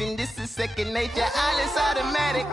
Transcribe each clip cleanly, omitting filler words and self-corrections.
station, this is second nature. All is automatic.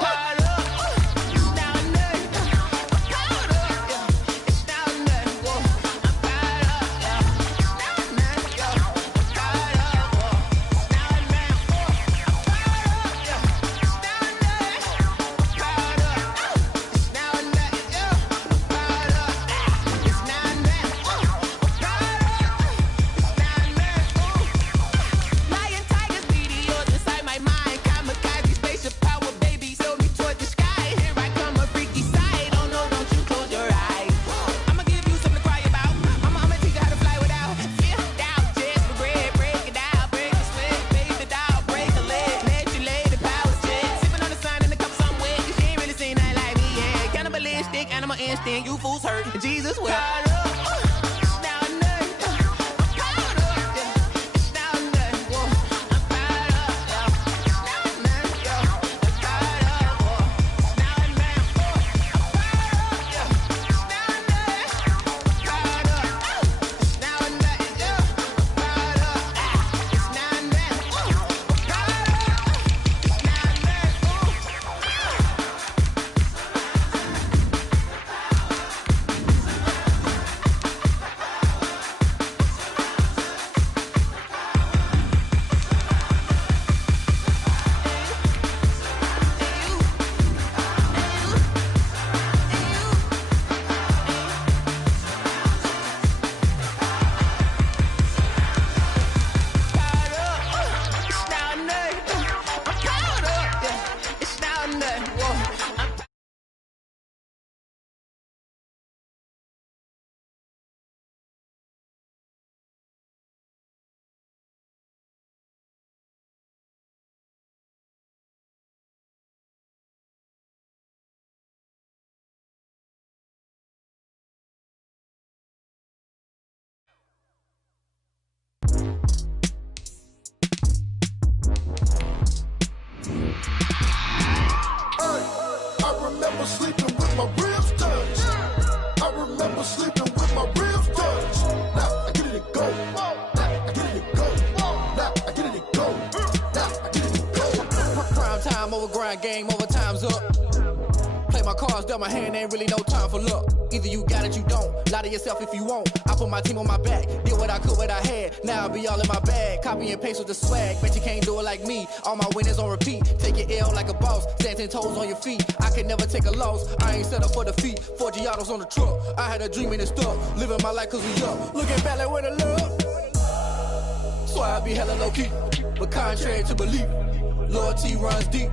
You fools hurt. Jesus will. Sleeping with my ribs touched. I remember sleeping with my ribs touched. Now I get it and go. Now I get it and go. Now I get it and go. Now I get it and go. Prime time over grind game, over time's up. Play my cards, dealt my hand, ain't really no time for luck. Either you got it, you don't. Lie to yourself if you won't. I put my team on my back, did what I could, what I had. Now I'll be all in my bag. Copy and paste with the swag. Bet you can't do it like me. All my winners on repeat. Take your L like a boss. Stand 10 toes on your feet. I can never take a loss. I ain't set up for defeat. 4 Giottos on the truck. I had a dream and it's stuck. Living my life cause we up. Looking back like where the love. So I be hella low key. But contrary to belief, loyalty runs deep.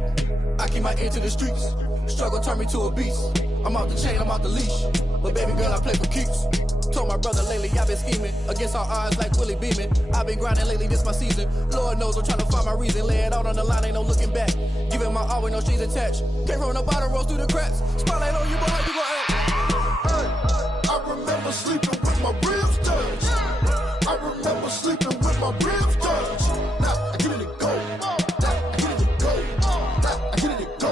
I keep my ear to the streets. Struggle turned me to a beast. I'm out the chain, I'm out the leash. But baby girl, I play for keeps. Told my brother lately, I've been scheming. Against all odds like Willie Beeman. I've been grinding lately, this my season. Lord knows I'm trying to find my reason. Lay it out on the line, ain't no looking back. Giving my all with no strings attached. Came from the bottom, rose through the cracks. Spotlight on you, boy, how you gon' act? I remember sleeping with my ribs touched. I remember sleeping with my ribs touched. Now I get it and go. Now I get it and go. Now I get it and go.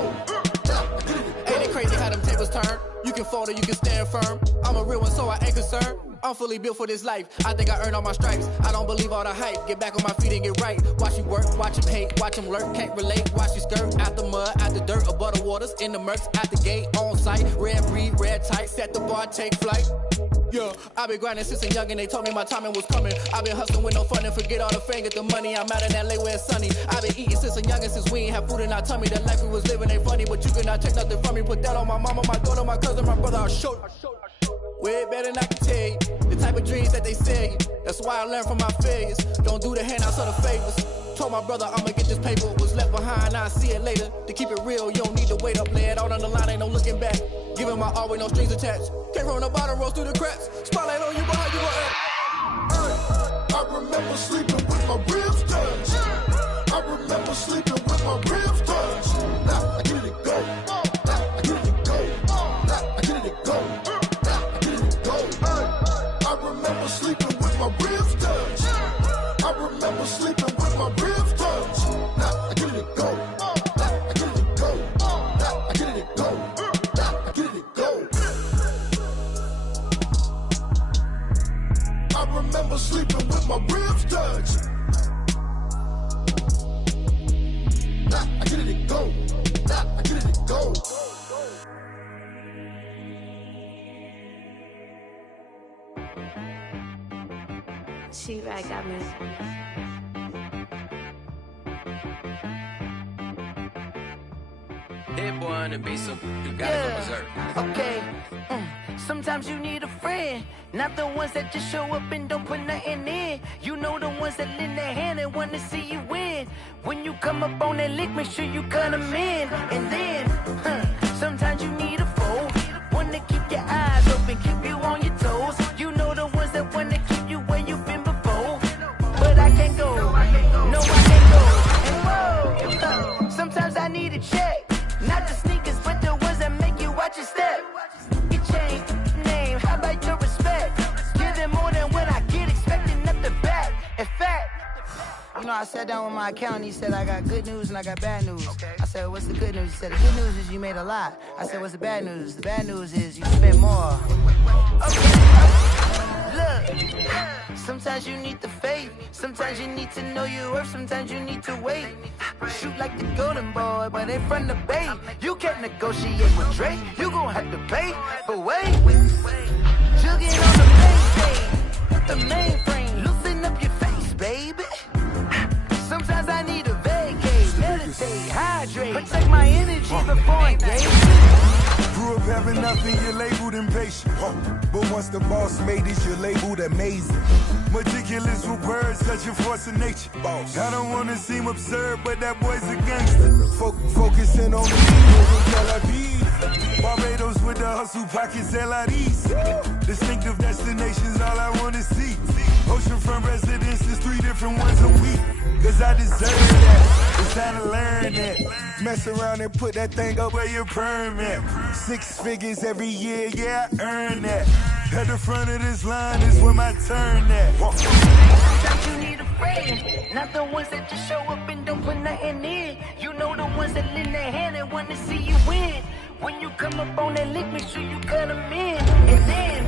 Ain't it crazy how them tables turn? You can fold or you can stand firm. I'm a real one, so I ain't concerned. I'm fully built for this life. I think I earned all my stripes. I don't believe all the hype. Get back on my feet and get right. Watch you work, watch him hate, watch him lurk. Can't relate, watch you skirt. Out the mud, out the dirt, above the waters, in the murks, out the gate, on site. Red breed, red tight, set the bar, take flight. Yeah, I been grinding since a young and they told me my timing was coming. I been hustling with no fun and forget all the fame, get the money. I'm out in LA where it's sunny. I been eating since a young and since we ain't have food in our tummy. The life we was living ain't funny, but you cannot take nothing from me. Put that on my mama, my daughter, my cousin, my brother, I'll show you. Way better than I can tell you. The type of dreams that they sell you. That's why I learned from my failures. Don't do the handouts or the favors. Told my brother I'ma get this paper. Was left behind, I'll see it later. To keep it real, you don't need to wait up. Lay it out on the line, ain't no looking back. Giving my all with no strings attached. Came from the bottom, rose through the cracks. Spotlight on you, boy, how you gon' act? I remember sleeping with my ribs touched. I remember sleeping with my ribs touched. Now I get it and go. Now I get it and go. Now I get it and go. Now I get it and go. I remember sleeping with my ribs touched. I remember sleeping with my ribs touched. Now I get it and go. Now I get it and go. Now I get it and go. Now I get it and go. I remember sleeping with my ribs touched. business. Hit boy on the beat, so you gotta go berserk. Okay. Sometimes you need a friend, not the ones that just show up and don't put nothing in. You know the ones that lend their hand and want to see you win. When you come up on that lick, make sure you cut them in. And then, sometimes you need a foe, one to keep your eyes open, keep you on your toes. You know the ones that want to keep you where you've been before. But I can't go, no I can't go. And whoa, sometimes I need a check. Not the sneakers, but the ones that make you watch your step. You change name, how about your respect? Give them more than what I get, expecting nothing back. In fact, you know, I sat down with my accountant, he said, I got good news and I got bad news. I said, what's the good news? He said, the good news is you made a lot. I said, what's the bad news? The bad news is you spent more. Look, sometimes you need the faith. Sometimes you need to know your worth. Sometimes you need to wait. Shoot like the golden boy, but they from the bay. You can't negotiate with Drake. You gon' have to pay. But wait, jugging on the main stage, the mainframe, loosen up your face, baby. Sometimes I need a vacate, meditate, hydrate, protect my energy before I engage. Grew up having nothing, you're labeled impatient. But once the boss made it, you're labeled amazing. Meticulous with words, such a force of nature. I don't wanna seem absurd, but that boy's a gangster. Focusing on the heroes in Tel Aviv. Barbados with the hustle pockets, LIDs. Distinctive destinations, all I wanna see. Oceanfront residences, 3 different ones a week. Cause I deserve that, it's time to learn that. Mess around and put that thing up where your permit. 6 figures every year, yeah, I earn that. At the front of this line is where my turn at. Sometimes you need a friend, not the ones that just show up and don't put nothing in. You know the ones that lend their hand and want to see you win. When you come up on that lick, make sure you cut them in. And then,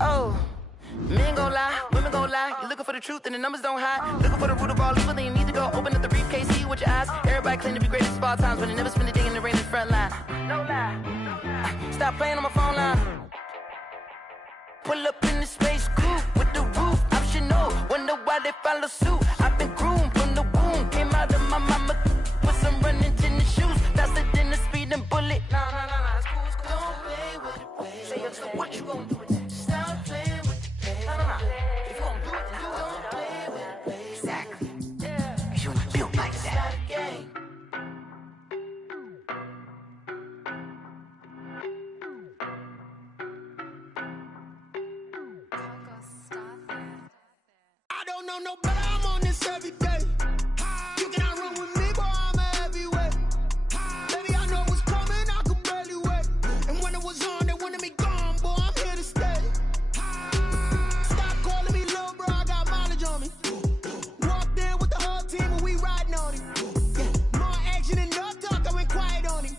oh, men gon' lie, women gon' lie. You're looking for the truth and the numbers don't hide. Looking for the root of all evil, then you need to go open up the briefcase, see with your eyes. Everybody claim to be great at all times, but they never spend a day in the rain in the front line. No lie. Stop playing on my phone line. Pull up in the space coupe with the roof optional. Wonder why they follow suit. I've been groomed from the womb. Came out of my mama with some running tennis shoes. Faster than the speeding bullet. Nah, it's cool, it's cool. Don't play with it, baby. Say, what you gon' do? Stop playing with it, baby. Nah. If you gon' do it, then you don't play with it, baby. Exactly. Yeah. Cause you ain't built like that. I don't know no better, I'm on this every day. You cannot run with me, boy, I'm a heavyweight. Baby, I know what's coming, I could barely wait. And when it was on, they wanted me gone, boy, I'm here to stay. Stop calling me little bro, I got mileage on me. Walked in with the whole team and we riding on him. Yeah, more action and no talk, I went quiet on him.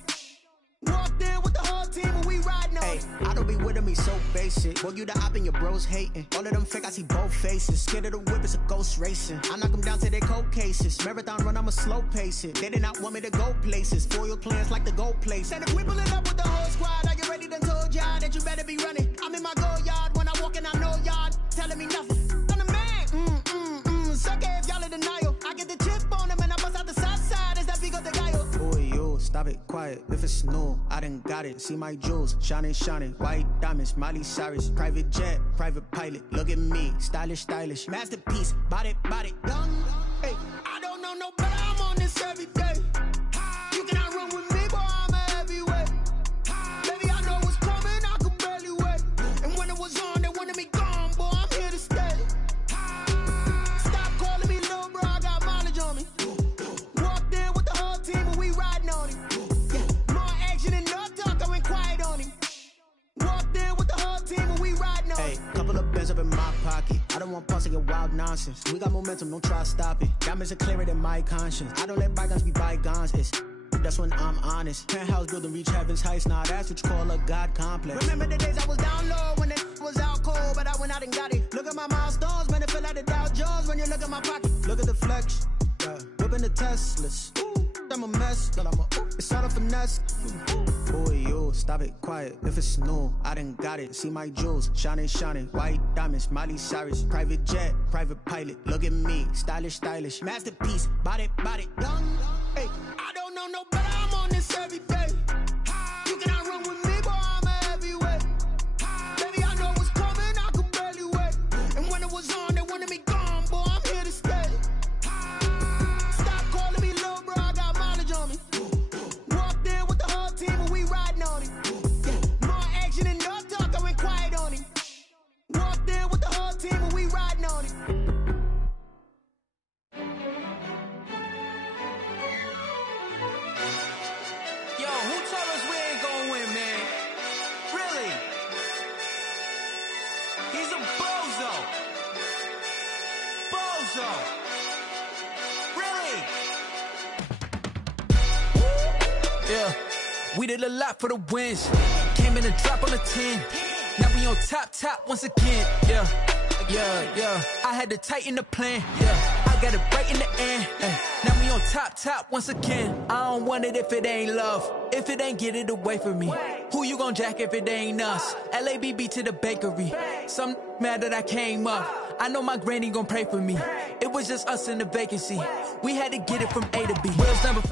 Walked in with the whole team and we riding on him. I don't be with him, he's so basic. Boy, you the op and your bros hating. All of them fake, I see both faces. Scared of the whip, it's a ghost racing. I knock them down to their cold cases. Marathon run, I'ma slow pace it. They did not want me to go places. Foil plans like the go place. And if we pulling up with the whole squad, are you ready? Done told y'all that you better be running. I'm in my go yard when I walk in, I know y'all telling me nothing. I'm the man, suck it if y'all in denial. I get the chip on them and I bust out the south side. Is that Vigo de Gallo? Boy, yo, stop it, quiet. If it's new, I done got it. See my jewels, shining, white diamonds, Miley Cyrus, private jet, private pilot. Look at me, stylish, masterpiece, body, done. Hey, I don't know no better, I'm on this every day. You cannot run with me, boy, I'm a heavyweight. Baby, I know what's coming, I could barely wait. And when it was on, they wanted me gone, boy, I'm here to stay. Stop calling me little bro, I got mileage on me. Walked in with the whole team and we riding on him. Yeah, more action and no talk, I went quiet on him. Walked in with the whole team and we riding on him. hey, couple of bands up in my pocket. I don't want pause to get wild nonsense. We got momentum, don't try to stop it. Diamonds are clearer than my conscience. I don't let bygones be bygones. That's when I'm honest. Penthouse building reach heaven's heights. Nah, that's what you call a God complex. Remember the days I was down low when it was out cold, but I went out and got it. Look at my milestones, man, it feel like the Dow Jones when you look at my pocket. Look at the flex, whipping the Teslas. Ooh, I'm a mess, but it's all a finesse. Boy, yo, cool, stop it, quiet. If it's new, I done got it. See my jewels, shining, shining. White diamonds, Miley Cyrus. Private jet, private pilot. Look at me, stylish, stylish. Masterpiece, body, young. Hey, I don't know no better, I'm on this every day. You cannot run with me, boy, I'm a heavyweight. Baby, I know what's coming, I could barely wait. And when it was on, they wanted me gone, boy, I'm here to stay. Stop calling me little bro, I got mileage on me. Walked in with the whole team and we riding on it. Yeah, more action and no talk, I went quiet on it. Walked in with the whole team and we riding on it. Yo, who told us we ain't gonna win, man? Really? He's a bozo. Bozo. Really? Yeah, we did a lot for the wins. Came in a drop on the 10. Now we on top once again. Yeah. I had to tighten the plan. Yeah, I got it right in the end. Now we on top once again. I don't want it if it ain't love. If it ain't, get it away from me. Who you gon' jack if it ain't us? LABB to the bakery. Some mad that I came up. I know my granny gon' pray for me. It was just us in the vacancy. We had to get it from A to B. Wheels never.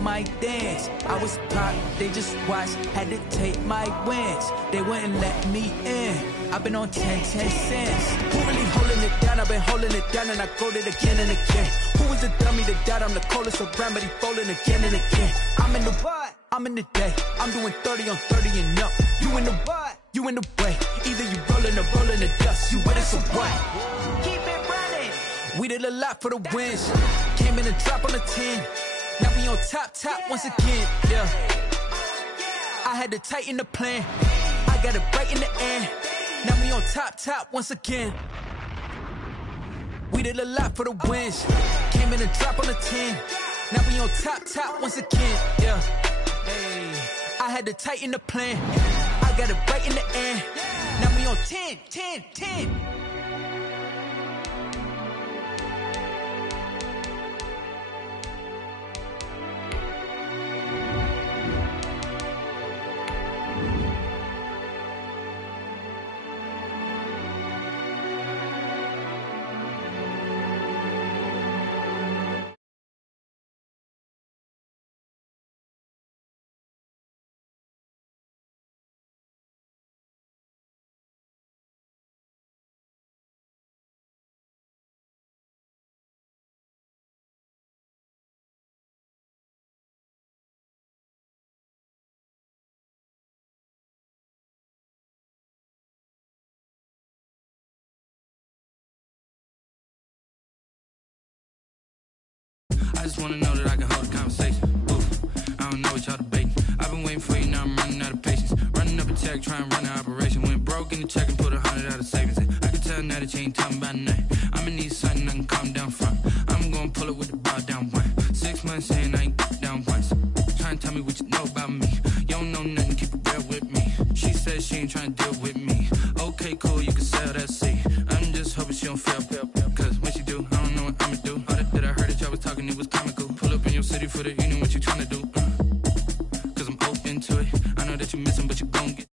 My dance, I was pop, they just watched, had to take my wins. They wouldn't let me in. I've been on 10 cents. Who really holding it down? I've been holding it down and I go it again and again. Who was the dummy that died? I'm the coldest around, but he falling again and again. I'm in the what? I'm in the day. I'm doing 30 on 30 and up. You in the what? You in the way. Either you rolling or rolling the dust. You with us or what? Keep it running. We did a lot for the wins. Came in a drop on the 10. Now we on top once again, yeah. I had to tighten the plan. I got it right in the end. Now we on top once again. We did a lot for the wins. Came in a drop on the 10. Now we on top once again, yeah. Hey, I had to tighten the plan. I got it right in the end. Now we on 10. I just wanna know that I can hold a conversation. Ooh, I don't know what y'all debating. I've been waiting for you, now I'm running out of patience. Running up a check, trying to run an operation. Went broke in the check and put 100 out of savings. I can tell now that you ain't talking about nothing. I'ma need something I can calm down front. I'm gonna pull it with the bar down one. 6 months in, I ain't down once. Trying to tell me what you know about me. You don't know nothing, keep it real with me. She said she ain't trying to deal with me. Okay, cool, you can sell that seat. I'm just hoping she don't fail. Cause when she do, I don't know what I'ma do. All that I heard that y'all was talking, it was comical. Pull up in your city for the, you know what you trying to do. Cause I'm open to it. I know that you missing, but you gon' get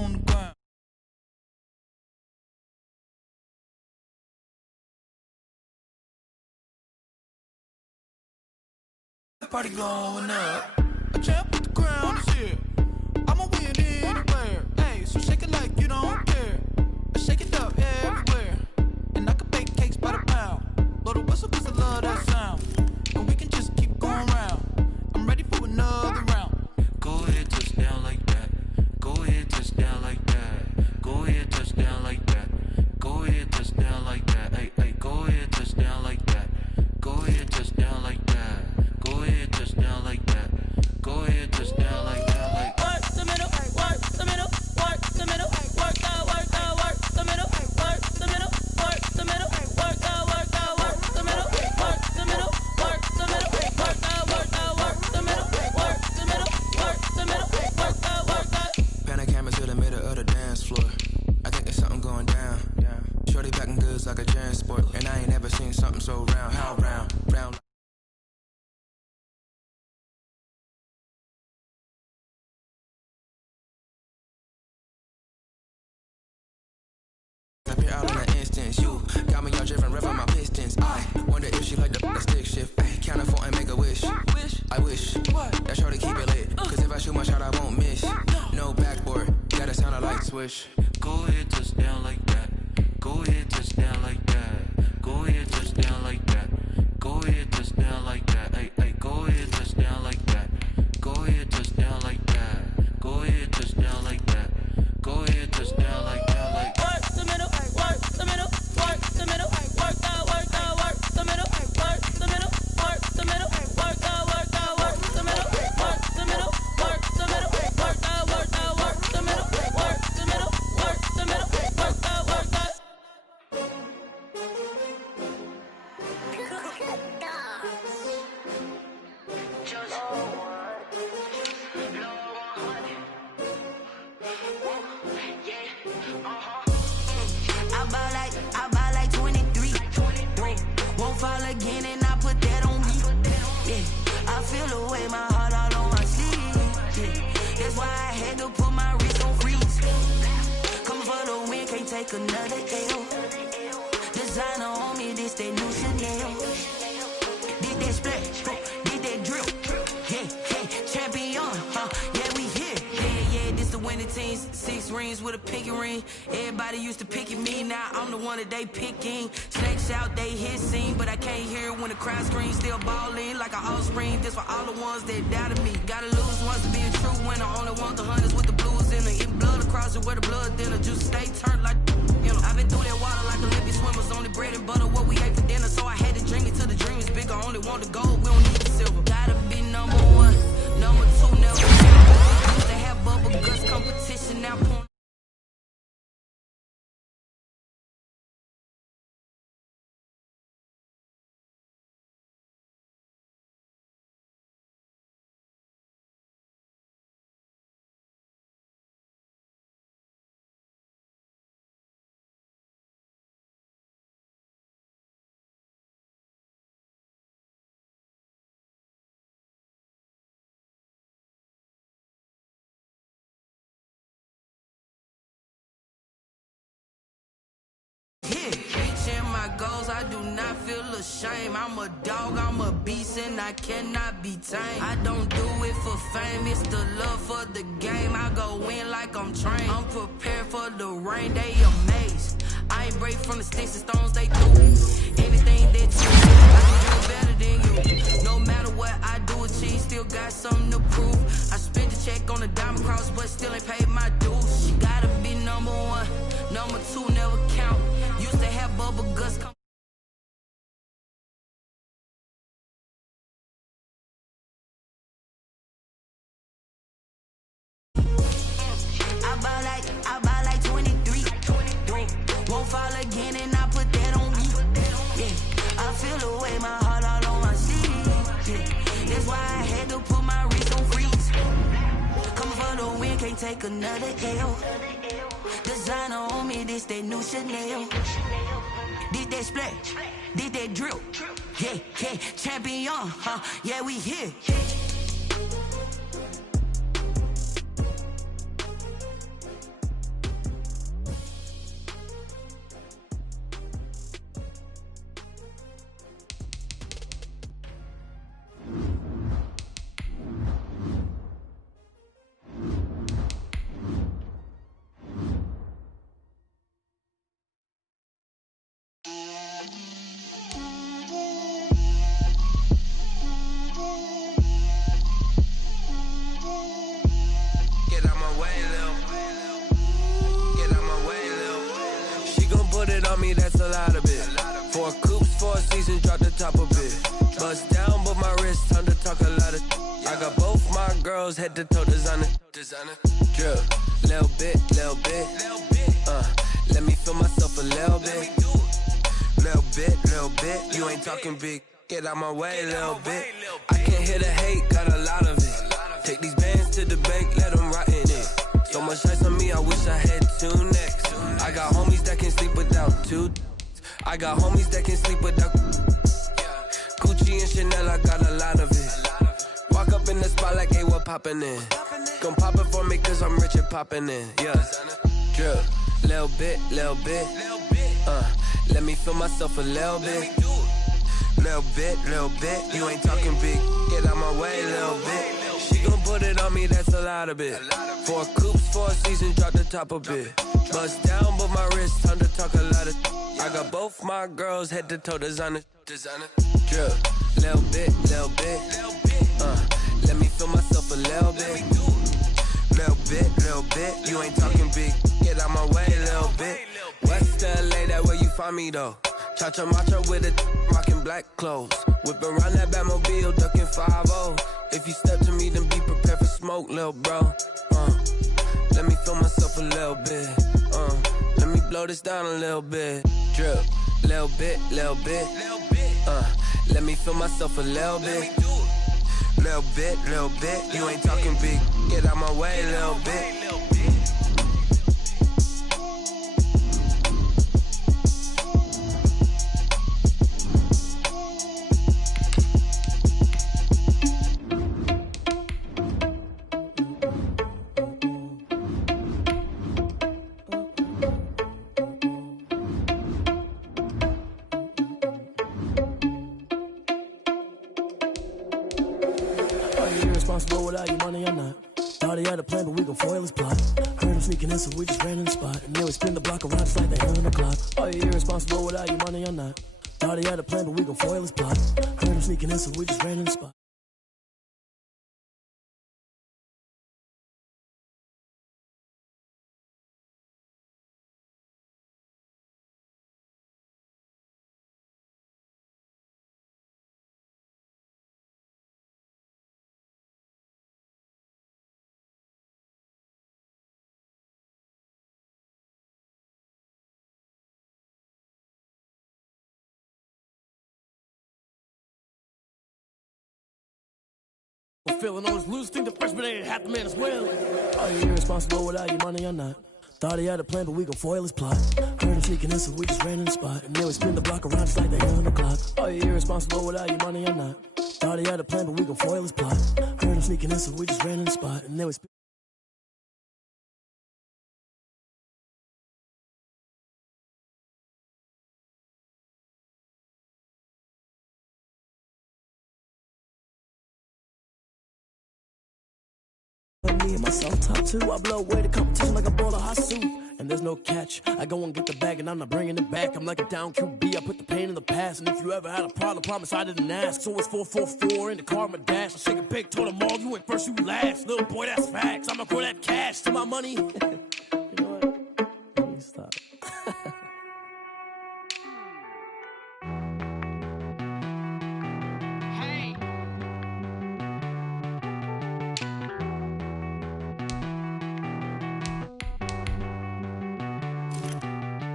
on the ground. Party going up. A champ with the crown is here. I'ma win anywhere. Hey, so shake it like you don't care. Shake it up everywhere. And I can bake cakes by the pound. Blow the whistle cause I love that sound. And we can just keep going round. I'm ready for another round. Go ahead, touch down like that. Go ahead, touch down like that. Go ahead, touch down like that. Go ahead, touch down like that. Hey, hey, go ahead, touch down like that. Go ahead, touch down like that. Go ahead, touch down like that. Go ahead, touch down like that. Like work the middle, work the middle, work the middle, work the middle, work the middle, work the middle, work the middle, work the middle, work the middle, work the middle, work the middle, work the middle, work the. Pan a camera to the middle of the dance floor. I think there's something going down. Shorty packing goods like a transport, and I ain't never seen something so round. How round, round. Appear out in an instance. You got me all driven, revving my pistons. I wonder if she like the stick shift. Ay, count a four and make a wish. I wish that shorty keep it lit. Cause if I shoot my shot, I won't miss. No backboard, gotta sound a light switch. go ahead, touch down like that. Go ahead, touch down like that. Go ahead, touch down like that. Go ahead, touch down like that. Hey, hey, go ahead, touch down like that. Go ahead, touch down like that. Go ahead, touch down like that. Go ahead, touch down like that. Like work the middle, work the middle, work the middle, work the middle, work the middle, work the middle, work the middle, work the middle, work the middle, work the middle, work the middle, work the middle, work the middle, work the. I buy like 23. Won't fall again and I put that on me. Yeah, I feel the way, my heart all on my sleeve. Yeah, that's why I had to put my wrist on freeze. Coming for the win, can't take another L. Designer on me, this that new Chanel. Did that splash, did that drill. Yeah, champion, yeah, we here. Yeah, this the winning teams. 6 rings with a pinky ring. Everybody used to picking me, now I'm the one that they picking. Snakes out, they hit scene, but I can't hear it when the crowd screams. Still balling like an offspring. This for all the ones that doubted me. Gotta lose once to be a true winner. Only want the hunters with the blues in it. Eating blood across it where the blood thinner. Juice stay turned like, you know. I've been through that water like Olympic swimmers. Only bread and butter what we ate for dinner. So I had to dream it till the dream is bigger. Only want the gold, we don't need the silver. Gotta be number 1, number 2, never count. Used to have bubble guts competition, now porn. Reaching my goals, I do not feel ashamed. I'm a dog, I'm a beast, and I cannot be tamed. I don't do it for fame, it's the love for the game. I go in like I'm trained. I'm prepared for the rain, they amazed. I ain't break from the sticks and stones they do. Anything that you do, I can do better than you. No matter what I do achieve, still got something to prove. I spent the check on the diamond cross, but still ain't paid my dues. She gotta be number 1, number 2, never count. Used to have bubble guts. I buy like 23. Won't fall again and I put that on me. Yeah, I feel the way, my heart all on my sleeve. Yeah, that's why I had to put my wrist on freeze. Coming for the win, can't take another L. Designer on me, this that new Chanel. Did that splash, did that drill. Yeah, champion, yeah, we here. on me, that's a lot of it. 4 coops, 4 seasons, drop the top of it. Bust down, but my wrist, time to talk a lot of. I got both my girls, head to toe designer. Drip, little bit. Let me feel myself a little bit. Little bit. You ain't talking big. Get out my way, little bit. I can't hear the hate, got a lot of it. Take these bands to the bank, let them rot in it. So much ice on me, I wish I had 2 necks. I got homies that can sleep without 2. I got homies that can sleep without. Gucci and Chanel, I got a lot of it. Walk up in the spot like, hey, what poppin' in? Gon' pop it for me cause I'm rich and poppin' in, yeah. Drip, little bit. Let me feel myself a little bit. Little bit. You ain't talking big. Get out my way, little bit. She gon' put it on me, that's a lot of it. 4 coops, 4 seasons, drop the top a bit. Bust down, but my wrist, time to talk a lot of. I got both my girls, head to toe designer. Drip, little bit. Let me feel myself a little bit. Little bit. You ain't talking big. Get out my way, little bit. West LA, that where you find me though. Cha-cha macha with it, rockin' black clothes. Whip around that Batmobile, ducking 5-0. If you step to me, then be prepared for smoke, lil' bro. Let me feel myself a little bit. Let me blow this down a little bit. Drip, little bit. Let me feel myself a little bit. Little bit. You ain't talking big. Get out my way, little bit. Irresponsible without your money or not. Thought he had a plan, but we gon' foil his plot. Heard him sneaking in, so we just ran in the spot. And then we spin the block around just like the hell in the clock. Are you irresponsible without your money or not? Thought he had a plan, but we gon' foil his plot. Heard him sneaking in, so we just ran in the spot. Feeling all this loose, think the freshman ain't half the man as well. Are you irresponsible without your money or not? Thought he had a plan, but we gon' foil his plot. Heard him sneaking in, so we just ran in the spot. And then we spin the block around just like the hell on the clock. Are you irresponsible without your money or not? Thought he had a plan, but we gon' foil his plot. Heard him sneaking in, so we just ran in the spot. And then we spin. Me and myself top 2, I blow away the competition like a ball of hot soup. And there's no catch, I go and get the bag and I'm not bringing it back. I'm like a down QB, I put the pain in the past. And if you ever had a problem, promise I didn't ask. So it's 444 in the car, my dash. I shake a big, told them all, you went first, you last. Little boy, that's facts, I'ma grow that cash to my money. You know what? Let me stop.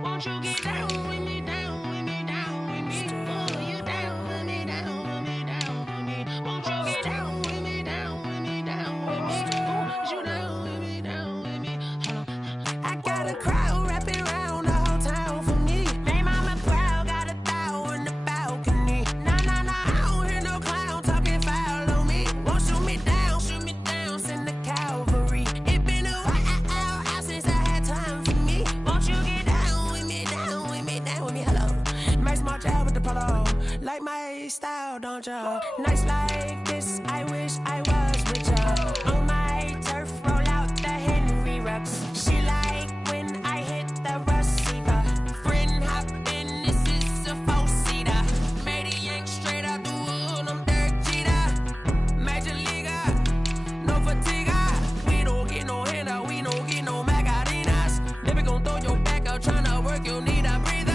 Won't you get down with me, down with me, down with me? Oh, you down with me, down with me, down with me. Won't you get down with me, down with me, down with me? Oh, you down with me, down with me? I got a crowd wrapping around the whole town for me. They mama proud, got a thou in the balcony. Nah, I don't hear no clown talking foul on me. Won't shoot me down, send the cavalry. It been a while since I had time for me. Won't you get down with me, hello. Nice march out with the polo. Like my style, don't ya? Nights like this, I wish I was with ya. On my turf, roll out the Henry Rux. She like when I hit the receiver. Friend hop in, this is a 4-seater. Made a yank straight out the wood, I'm Derek Jeter. Major leaguer, no fatigue. We don't get no handout, we don't get no Macarinas. Never gon' throw your back out, tryna work, you need a breather.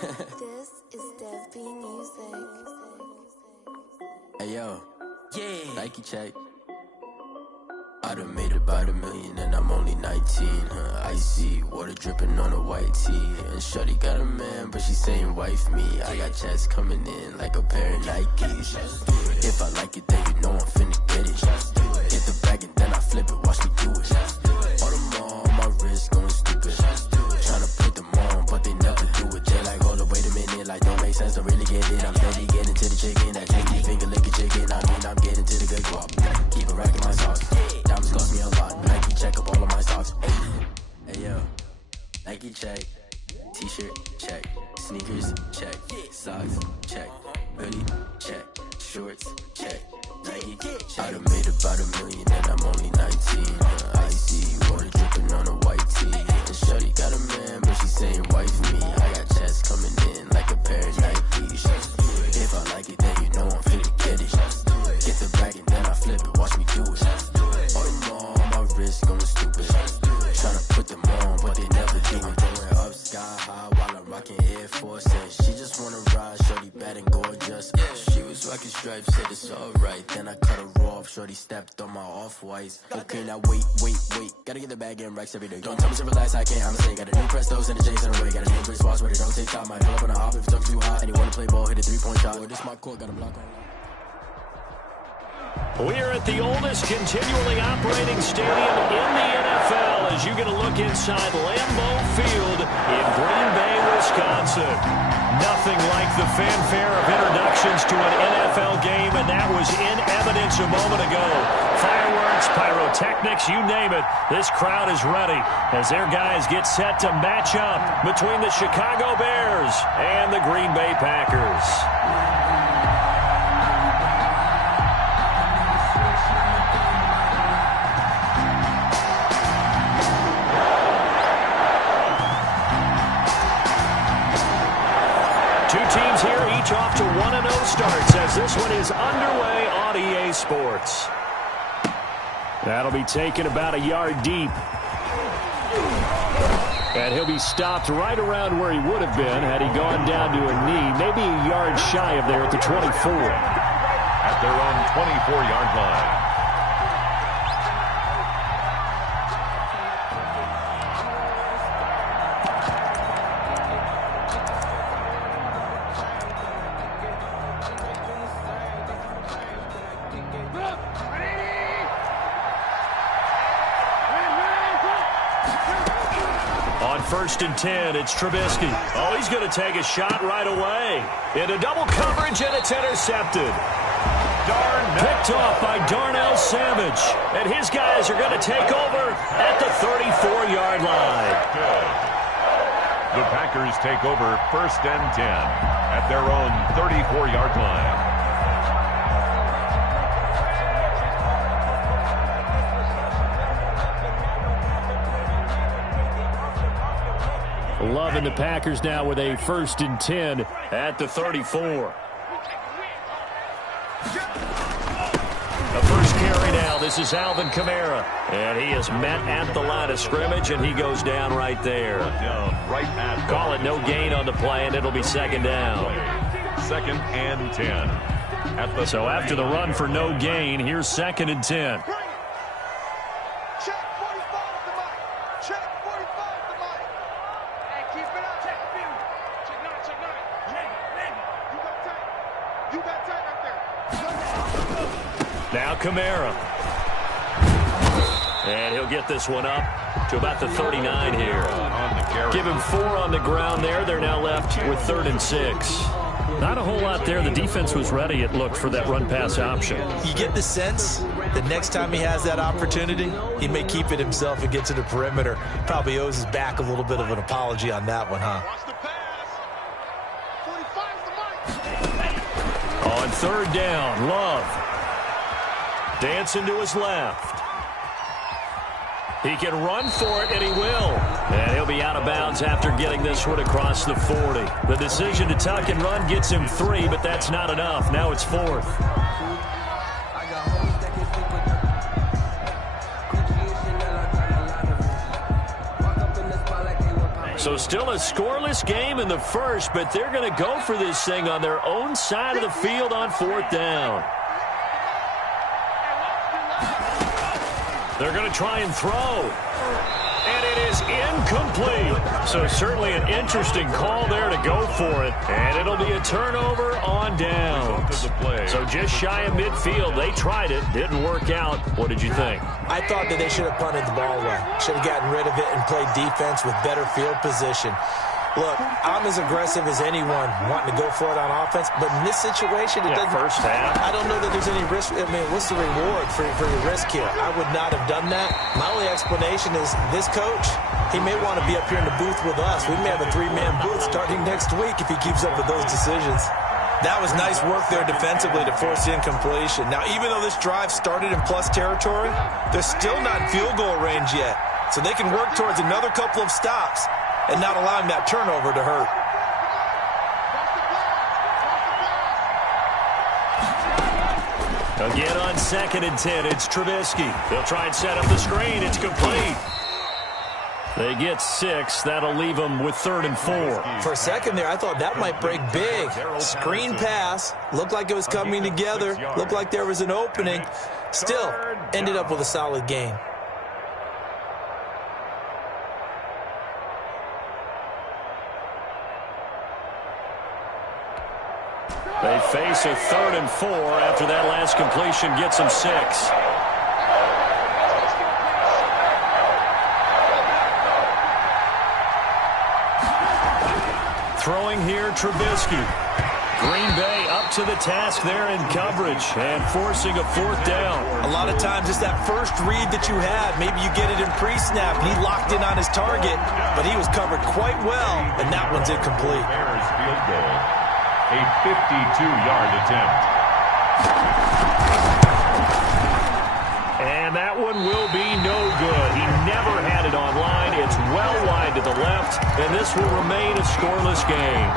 This is Dev B Music. Hey yo, yeah. Nike check. I done made about $1 million and I'm only 19. Icy water dripping on a white tee. And shorty got a man, but she saying wife me. I got checks coming in like a pair of Nikes. If I like it, then you know I'm finna get it. Get the bag and then I flip it. Watch me do it. All them on my wrist going stupid. Tryna put them on, but they never do it. They like, hold up, wait a minute. Like, don't make sense to really get it. I'm steady getting to the chicken. That chicken finger licking chicken. I mean, I'm getting to the good guap. Keep it racking my sauce. Diamonds cost me a lot. Nike check up all of my stocks. Hey yo, Nike check. T-shirt check. Sneakers check. Socks check. Hoodie check. Shorts check. Nike check. I done made about $1 million and I'm only 19. Icy water dripping on a white tee. And shorty got a man, but she saying wife me. I got checks coming in like a pair of Nikes. If I like it, then you know I'm finna get it. Get the bag and then I flip it. Watch me do it. All them on my wrist going stupid. Tryna put them on, but they never do it. Going up sky high while I'm rocking Air Force. And she just wanna ride, shorty bad and gorgeous. She was rocking stripes, said it's alright. Then I cut her off, shorty stepped on my off-whites. Okay, now wait. Gotta get the bag and racks every day. Don't tell me to relax, I can't, I'ma say. Got a new Prestos and a J's in the way. Got a new Chris Boss, but it don't take time. Might pull up on a hop if it's too hot. And you wanna play ball, hit a 3-point shot. Or this my court, got a block on. We are at the oldest continually operating stadium in the NFL as you get a look inside Lambeau Field in Green Bay, Wisconsin. Nothing like the fanfare of introductions to an NFL game, and that was in evidence a moment ago. Fireworks, pyrotechnics, you name it. This crowd is ready as their guys get set to match up between the Chicago Bears and the Green Bay Packers. Off to 1-0 starts as this one is underway on EA Sports. That'll be taken about a yard deep. And he'll be stopped right around where he would have been had he gone down to a knee, maybe a yard shy of there at the 24. At their own 24-yard line. First and 10, it's Trubisky. Oh, he's going to take a shot right away. Into double coverage, and it's intercepted. Picked off by Darnell Savage. And his guys are going to take over at the 34-yard line. Good. The Packers take over first and 10 at their own 34-yard line. Loving the Packers now with a first and 10 at the 34. The first carry now. This is Alvin Kamara. And he is met at the line of scrimmage, and he goes down right there. Call it no gain on the play, and it'll be second down. Second and 10. So after the run for no gain, here's second and 10. Now Kamara. And he'll get this one up to about the 39 here. Give him 4 on the ground there. They're now left with 3rd and 6. Not a whole lot there. The defense was ready, it looked, for that run-pass option. You get the sense that next time he has that opportunity, he may keep it himself and get to the perimeter. Probably owes his back a little bit of an apology on that one, huh? On 3rd down, Love. Dancing to his left. He can run for it, and he will. And he'll be out of bounds after getting this one across the 40. The decision to tuck and run gets him 3, but that's not enough. Now it's 4th. So still a scoreless game in the first, but they're going to go for this thing on their own side of the field on 4th down. They're going to try and throw. And it is incomplete. So certainly an interesting call there to go for it. And it'll be a turnover on downs. So just shy of midfield. They tried it. Didn't work out. What did you think? I thought that they should have punted the ball away. Should have gotten rid of it and played defense with better field position. Look, I'm as aggressive as anyone wanting to go for it on offense, but in this situation, it doesn't. First half. I don't know that there's any risk. I mean, what's the reward for your risk here? I would not have done that. My only explanation is this coach, he may want to be up here in the booth with us. We may have a 3-man booth starting next week if he keeps up with those decisions. That was nice work there defensively to force the incompletion. Now, even though this drive started in plus territory, they're still not in field goal range yet. So they can work towards another couple of stops and not allowing that turnover to hurt. Again on 2nd and 10, it's Trubisky. They'll try and set up the screen. It's complete. They get 6. That'll leave them with 3rd and 4. For a second there, I thought that might break big. Screen pass. Looked like it was coming together. Looked like there was an opening. Still, ended up with a solid gain. They face a 3rd and 4 after that last completion gets them 6. Throwing here, Trubisky. Green Bay up to the task there in coverage and forcing a 4th down. A lot of times it's that first read that you have. Maybe you get it in pre-snap and he locked in on his target, but he was covered quite well, and that one's incomplete. Bears field goal. A 52-yard attempt. And that one will be no good. He never had it on line. It's well wide to the left, and this will remain a scoreless game.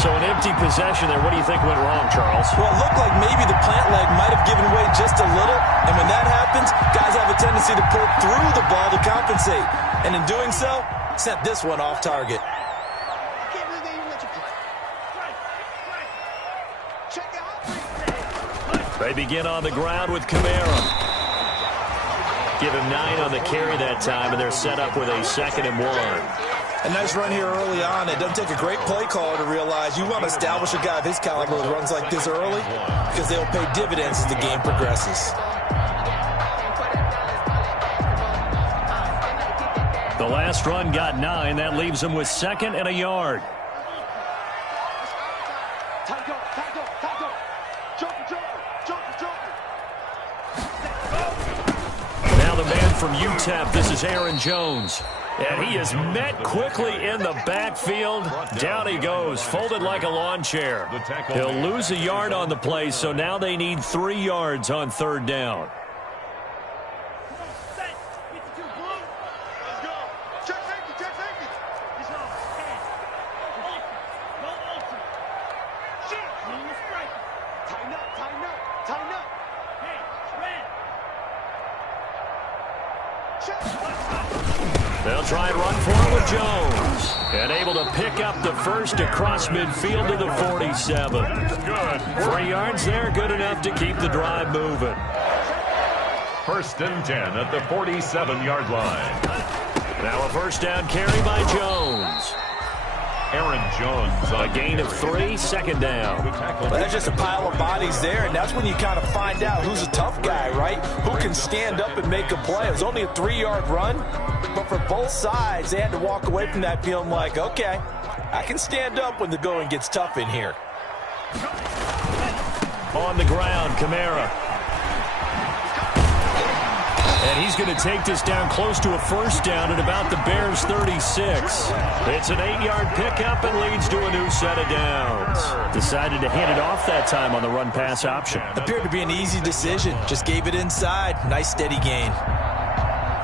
So an empty possession there. What do you think went wrong, Charles? Well, it looked like maybe the plant leg might have given way just a little, and when that happens, guys have a tendency to pull through the ball to compensate. And in doing so, sent this one off target. They begin on the ground with Kamara. Give him 9 on the carry that time, and they're set up with a 2nd and 1. A nice run here early on. It doesn't take a great play caller to realize you want to establish a guy of his caliber with runs like this early because they'll pay dividends as the game progresses. The last run got 9. That leaves them with 2nd and a yard. From UTEP, this is Aaron Jones. And he is met quickly in the backfield. Down he goes, folded like a lawn chair. He'll lose a yard on the play, so now they need 3 yards on 3rd down. They'll try and run for it with Jones. And able to pick up the first across midfield to the 47. Good. 3 yards there, good enough to keep the drive moving. 1st and 10 at the 47-yard line. Now a 1st down carry by Jones. Aaron Jones a gain of 3, 2nd down. Well, that's just a pile of bodies there, and that's when you kind of find out who's a tough guy, right? Who can stand up and make a play. It was only a 3-yard run, but for both sides, they had to walk away from that feeling like, okay, I can stand up when the going gets tough in here. On the ground, Kamara. And he's going to take this down close to a 1st down at about the Bears' 36. It's an 8-yard pickup and leads to a new set of downs. Decided to hand it off that time on the run-pass option. Appeared to be an easy decision. Just gave it inside. Nice steady gain.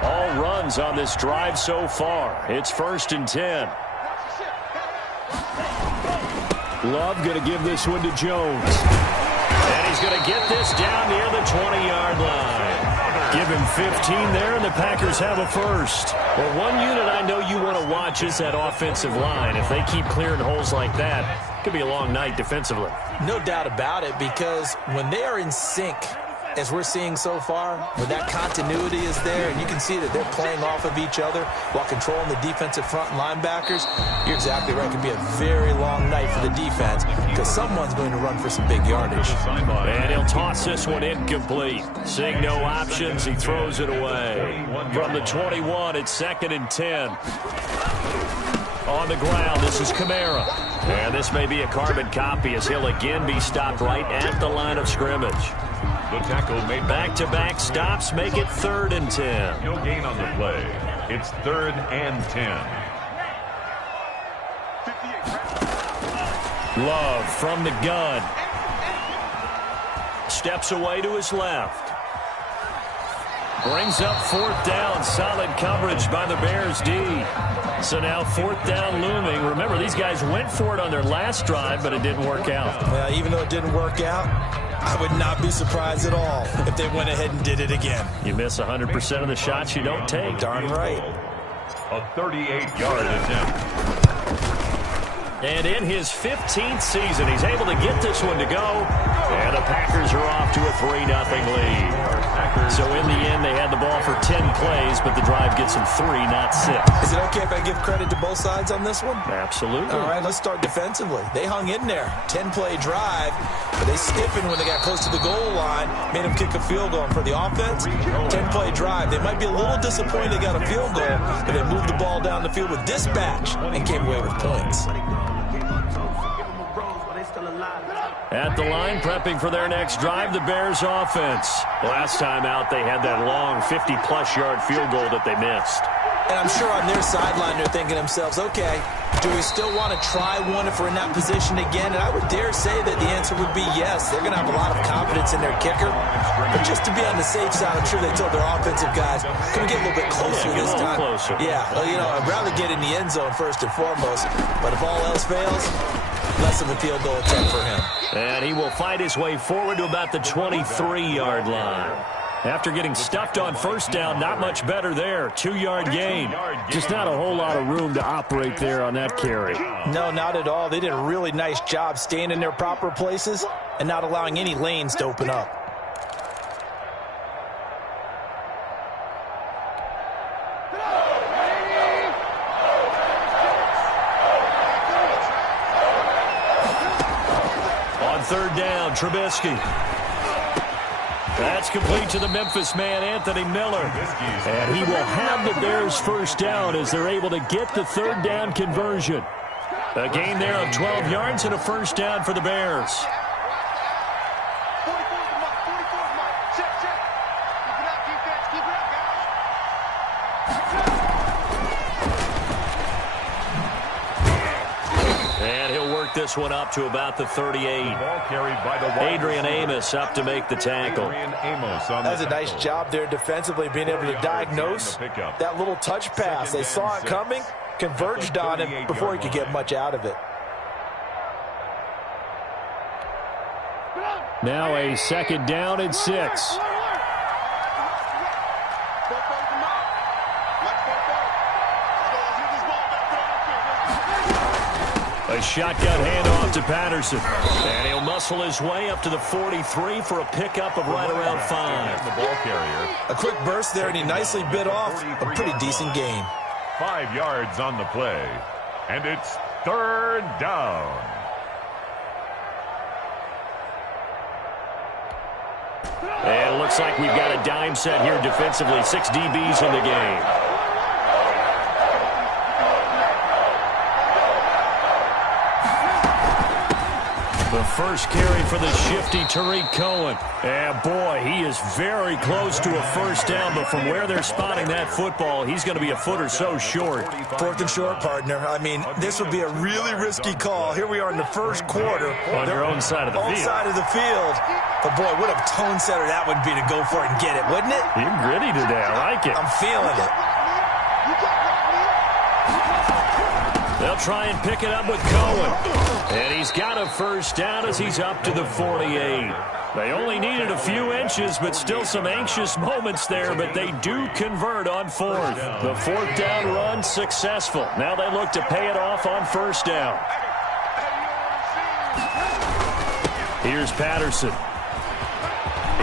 All runs on this drive so far. It's 1st and 10. Love going to give this one to Jones. And he's going to get this down near the 20-yard line. Give him 15 there, and the Packers have a first. Well, one unit I know you want to watch is that offensive line. If they keep clearing holes like that, it could be a long night defensively. No doubt about it, because when they are in sync, as we're seeing so far, when that continuity is there, and you can see that they're playing off of each other while controlling the defensive front and linebackers, you're exactly right. It could be a very long night for the defense because someone's going to run for some big yardage. And he'll toss this one incomplete. Seeing no options, he throws it away. From the 21, it's 2nd and 10. On the ground, this is Kamara. And this may be a carbon copy as he'll again be stopped right at the line of scrimmage. The tackle made back-to-back stops make it 3rd and 10. No gain on the play. It's 3rd and 10. Love from the gun. Steps away to his left. Brings up 4th down. Solid coverage by the Bears D. So now 4th down looming. Remember, these guys went for it on their last drive, but it didn't work out. Well, even though it didn't work out, I would not be surprised at all if they went ahead and did it again. You miss 100% of the shots you don't take. Darn right. A 38-yard attempt. And in his 15th season, he's able to get this one to go. And the Packers are off to a 3-0 lead. So in the end, they had the ball for 10 plays, but the drive gets them 3, not 6. Is it okay if I give credit to both sides on this one? Absolutely. All right, let's start defensively. They hung in there. 10-play drive, but they stiffened when they got close to the goal line, made them kick a field goal. And for the offense, 10-play drive. They might be a little disappointed they got a field goal, but they moved the ball down the field with dispatch and came away with points. At the line, prepping for their next drive, the Bears offense. Last time out, they had that long 50-plus yard field goal that they missed. And I'm sure on their sideline, they're thinking to themselves, okay, do we still want to try one if we're in that position again? And I would dare say that the answer would be yes. They're going to have a lot of confidence in their kicker. But just to be on the safe side, I'm sure they told their offensive guys, can we get a little bit closer this time? Closer. Yeah, well, you know, I'd rather get in the end zone first and foremost. But if all else fails, less of a field goal attempt for him. And he will fight his way forward to about the 23-yard line. After getting stuffed on 1st down, not much better there. 2-yard gain. Just not a whole lot of room to operate there on that carry. No, not at all. They did a really nice job staying in their proper places and not allowing any lanes to open up. On 3rd down, Trubisky. That's complete to the Memphis man, Anthony Miller. And he will have the Bears 1st down as they're able to get the 3rd down conversion. A gain there of 12 yards and a 1st down for the Bears. And he'll work this one up to about the 38. Adrian Amos up to make the tackle. That's a nice job there defensively, being able to diagnose that little touch pass. They saw it coming, converged on him before he could get much out of it. Now a 2nd down and 6. A shotgun handoff to Patterson. And he'll muscle his way up to the 43 for a pickup of right around 5. The ball carrier. A quick burst there, and he nicely bit off a pretty decent gain. 5 yards on the play. And it's 3rd down. And it looks like we've got a dime set here defensively. 6 DBs in the game. The first carry for the shifty Tariq Cohen. And boy, he is very close to a 1st down, but from where they're spotting that football, he's going to be a foot or so short. 4th and short, partner. I mean, this would be a really risky call. Here we are in the 1st quarter. On their own side of the field. Own side of the field. But boy, what a tone setter that would be to go for it and get it, wouldn't it? You're gritty today. I like it. I'm feeling it. They'll try and pick it up with Cohen. And he's got a first down as he's up to the 48. They only needed a few inches, but still some anxious moments there, but they do convert on fourth. The fourth down run successful. Now they look to pay it off on first down. Here's Patterson.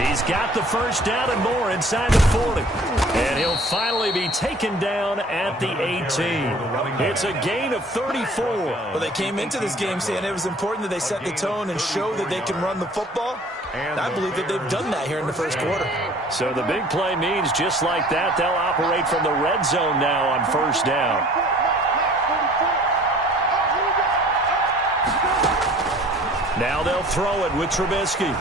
He's got the first down and more inside the 40. And he'll finally be taken down at the 18. It's a gain of 34. Well, they came into this game saying it was important that they set the tone and show that they can run the football. And I believe that they've done that here in the first quarter. So the big play means just like that, they'll operate from the red zone now on first down. Now they'll throw it with Trubisky.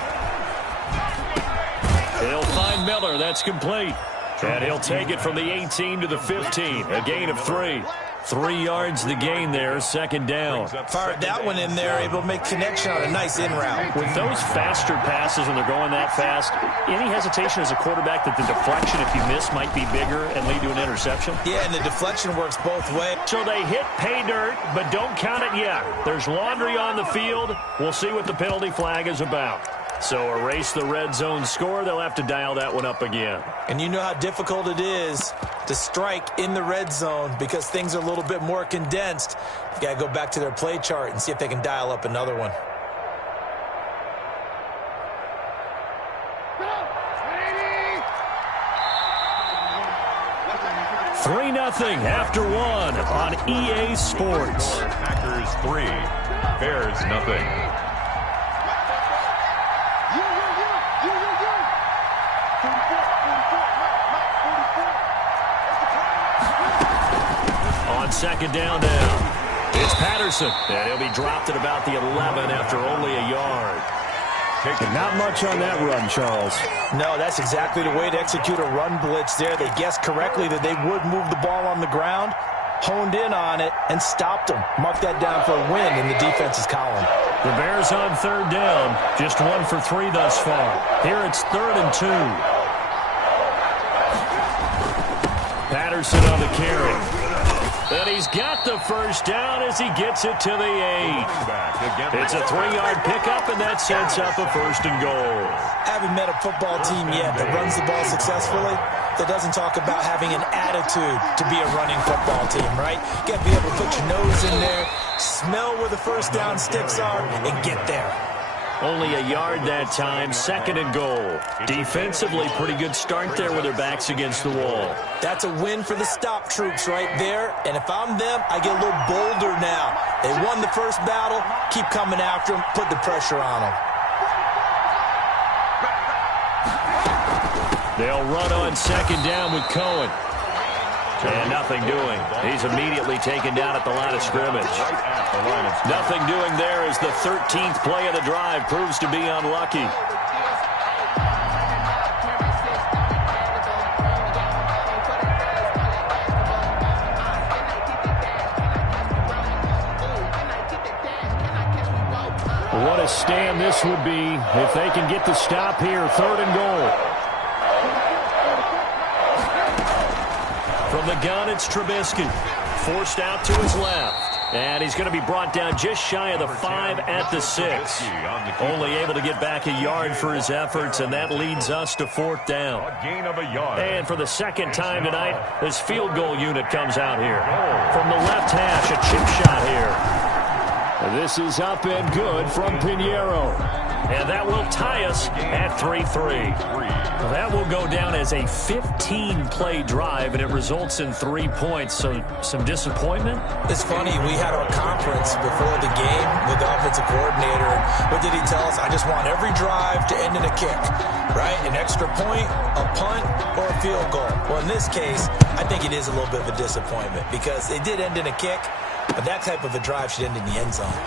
He'll find Miller. That's complete. And he'll take it from the 18 to the 15. A gain of 3. 3 yards the gain there, second down. Fired that one in there, able to make connection on a nice in route. With those faster passes when they're going that fast, any hesitation as a quarterback that the deflection, if you miss, might be bigger and lead to an interception? Yeah, and the deflection works both ways. So they hit pay dirt, but don't count it yet. There's laundry on the field. We'll see what the penalty flag is about. So erase the red zone score. They'll have to dial that one up again. And you know how difficult it is to strike in the red zone because things are a little bit more condensed. You got to go back to their play chart and see if they can dial up another one. Three 3-0 after one on EA Sports. Packers 3, Bears nothing. On second down now, it's Patterson, and he'll be dropped at about the 11 after only a yard. Not much on that run, Charles. No, that's exactly the way to execute a run blitz there. They guessed correctly that they would move the ball on the ground, honed in on it, and stopped them. Mark that down for a win in the defense's column. The Bears on third down, just 1 for 3 thus far. Here it's 3rd and 2. Patterson on the carry. And he's got the first down as he gets it to the 8. It's a 3-yard pickup, and that sets up a 1st and goal. Haven't met a football team yet that runs the ball successfully that doesn't talk about having an attitude to be a running football team, right? You got to be able to put your nose in there, smell where the first down sticks are, and get there. Only a yard that time, 2nd and goal. Defensively, pretty good start there with their backs against the wall. That's a win for the stop troops right there. And if I'm them, I get a little bolder now. They won the first battle. Keep coming after them. Put the pressure on them. They'll run on second down with Cohen. And nothing doing. He's immediately taken down at the line of scrimmage. Nothing doing there as the 13th play of the drive proves to be unlucky. What a stand this would be if they can get the stop here. 3rd and goal. From the gun, it's Trubisky. Forced out to his left. And he's going to be brought down just shy of the 5 at the 6. Only able to get back a yard for his efforts, and that leads us to 4th down. A gain of a yard. And for the 2nd time tonight, this field goal unit comes out here. From the left hash, a chip shot here. This is up and good from Pinheiro. And that will tie us at 3-3. That will go down as a 15-play drive, and it results in 3 points. So some disappointment? It's funny. We had our conference before the game with the offensive coordinator. What did he tell us? I just want every drive to end in a kick, right? An extra point, a punt, or a field goal. Well, in this case, I think it is a little bit of a disappointment because it did end in a kick, but that type of a drive should end in the end zone.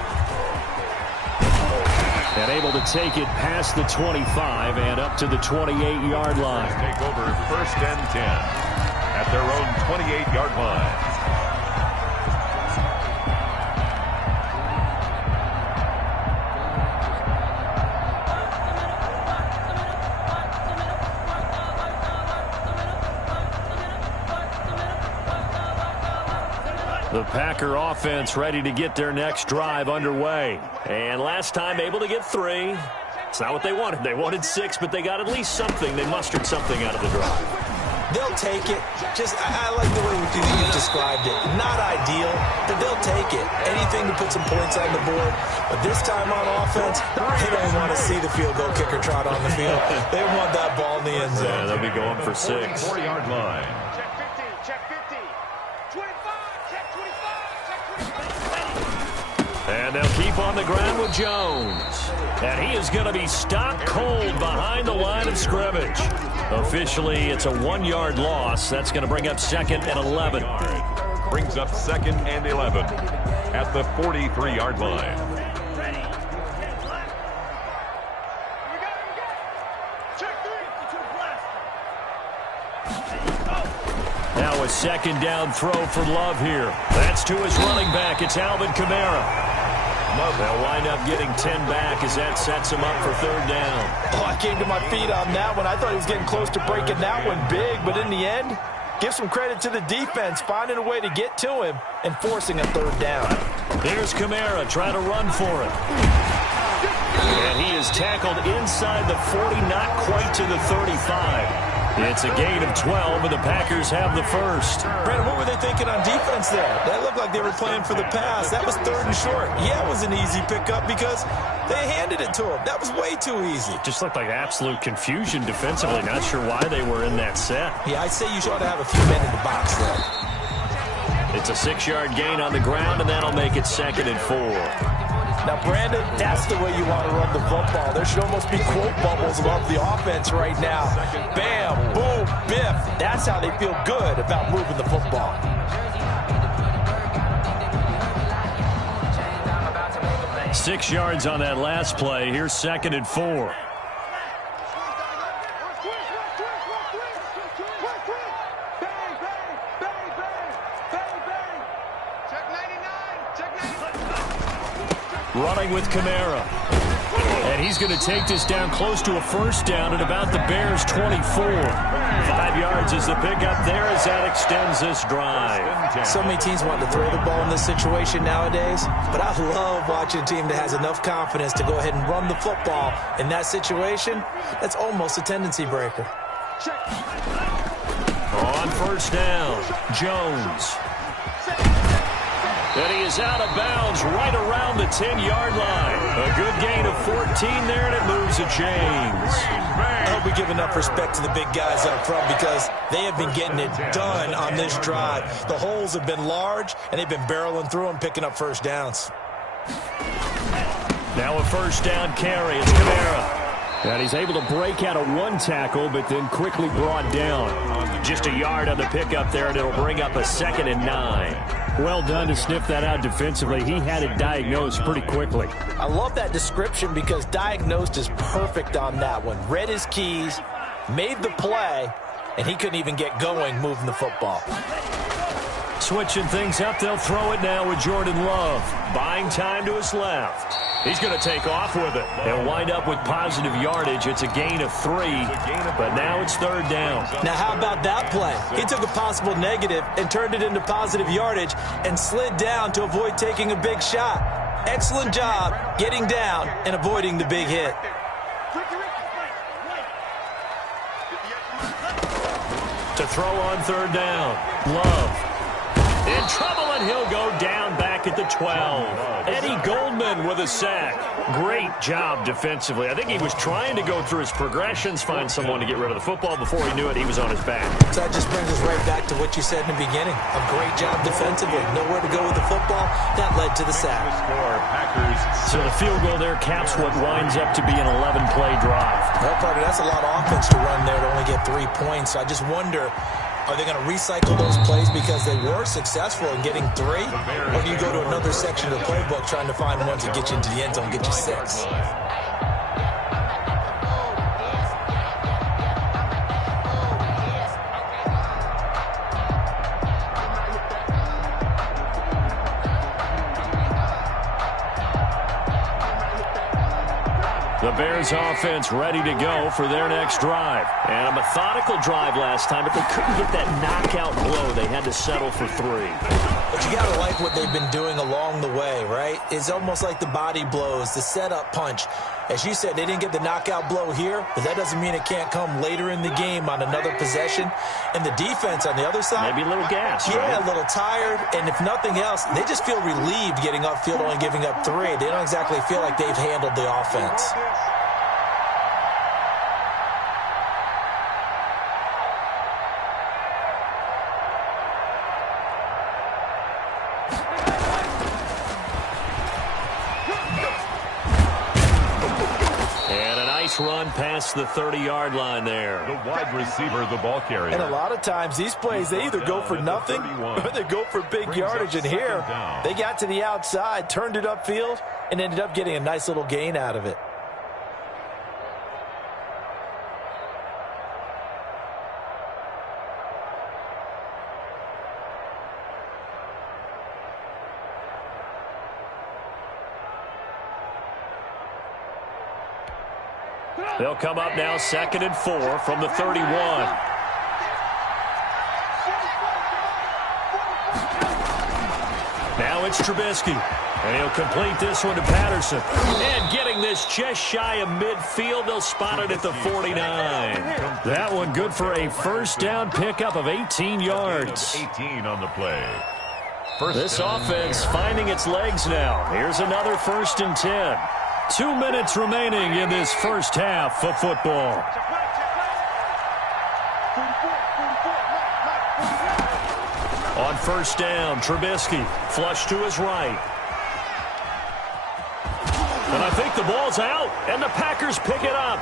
And able to take it past the 25 and up to the 28-yard line. Take over 1st and 10 at their own 28-yard line. The Packer offense ready to get their next drive underway. And last time able to get 3. It's not what they wanted. They wanted 6, but they got at least something. They mustered something out of the drive. They'll take it. I like the way you described it. Not ideal, but they'll take it. Anything to put some points on the board. But this time on offense, they don't want to see the field goal kicker trot on the field. They want that ball in the end zone. Yeah, they'll be going for 6. 4-yard line. And they'll keep on the ground with Jones. And he is going to be stopped cold behind the line of scrimmage. Officially, it's a 1-yard loss. That's going to bring up 2nd and 11. Brings up 2nd and 11 at the 43-yard line. Now a 2nd down throw for Love here. That's to his running back. It's Alvin Kamara. They'll wind up getting 10 back as that sets him up for 3rd down. Oh, I came to my feet on that one. I thought he was getting close to breaking that one big, but in the end, give some credit to the defense, finding a way to get to him and forcing a 3rd down. Here's Kamara trying to run for it. And he is tackled inside the 40, not quite to the 35. It's a gain of 12, and the Packers have the first. Brandon, what were they thinking on defense there? That looked like they were playing for the pass. That was 3rd and short. Yeah, it was an easy pickup because they handed it to him. That was way too easy. Just looked like absolute confusion defensively. Not sure why they were in that set. Yeah, I'd say you ought to have a few men in the box there. It's a 6-yard gain on the ground, and that'll make it 2nd and 4. Now, Brandon, that's the way you want to run the football. There should almost be quote bubbles above the offense right now. Bam, boom, biff. That's how they feel good about moving the football. Six yards on that last play. Here's 2nd and 4. Running with Kamara. And he's going to take this down close to a 1st down at about the Bears' 24. 5 yards is the pickup there as that extends this drive. So many teams want to throw the ball in this situation nowadays, but I love watching a team that has enough confidence to go ahead and run the football. In that situation, that's almost a tendency breaker. On 1st down, Jones. And he is out of bounds right around the 10-yard line. A good gain of 14 there, and it moves to James. I hope we give enough respect to the big guys up front because they have been getting it done on this drive. The holes have been large, and they've been barreling through and picking up 1st downs. Now a 1st down carry. It's Kamara. And he's able to break out of 1 tackle, but then quickly brought down. Just a yard on the pickup there, and it'll bring up a 2nd and 9. Well done to sniff that out defensively. He had it diagnosed pretty quickly. I love that description because diagnosed is perfect on that one. Read his keys, made the play, and he couldn't even get going moving the football. Switching things up, they'll throw it now with Jordan Love. Buying time to his left. He's going to take off with it. He'll wind up with positive yardage. It's a gain of 3, but now it's 3rd down. Now, how about that play? He took a possible negative and turned it into positive yardage and slid down to avoid taking a big shot. Excellent job getting down and avoiding the big hit. To throw on 3rd down, Love. In trouble, and he'll go down back at the 12. Eddie Goldman with a sack. Great job defensively. I think he was trying to go through his progressions, find someone to get rid of the football. Before he knew it, he was on his back. So that just brings us right back to what you said in the beginning. A great job defensively. Nowhere to go with the football. That led to the sack. So the field goal there caps what winds up to be an 11-play drive. Well, partner, that's a lot of offense to run there to only get 3 points. So I just wonder, are they going to recycle those plays because they were successful in getting 3? Or do you go to another section of the playbook trying to find ones that get you into the end zone and get you 6? The Bears offense ready to go for their next drive. And a methodical drive last time, but they couldn't get that knockout blow. They had to settle for 3. But you got to like what they've been doing along the way, right? It's almost like the body blows, the setup punch. As you said, they didn't get the knockout blow here, but that doesn't mean it can't come later in the game on another possession. And the defense on the other side, maybe a little gas. Yeah, right? A little tired. And if nothing else, they just feel relieved getting upfield, only giving up 3. They don't exactly feel like they've handled the offense. Run past the 30-yard line there. The wide receiver, the ball carrier. And a lot of times these plays, they either go for nothing or they go for big yardage. And here, they got to the outside, turned it upfield, and ended up getting a nice little gain out of it. They'll come up now 2nd and 4 from the 31. Now it's Trubisky. And he'll complete this one to Patterson. And getting this just shy of midfield. They'll spot it at the 49. That one good for a first down pickup of 18 yards. 18 on the play. This offense finding its legs now. Here's another 1st and 10. 2 minutes remaining in this first half of football. On 1st down, Trubisky flush to his right. And I think the ball's out, and the Packers pick it up.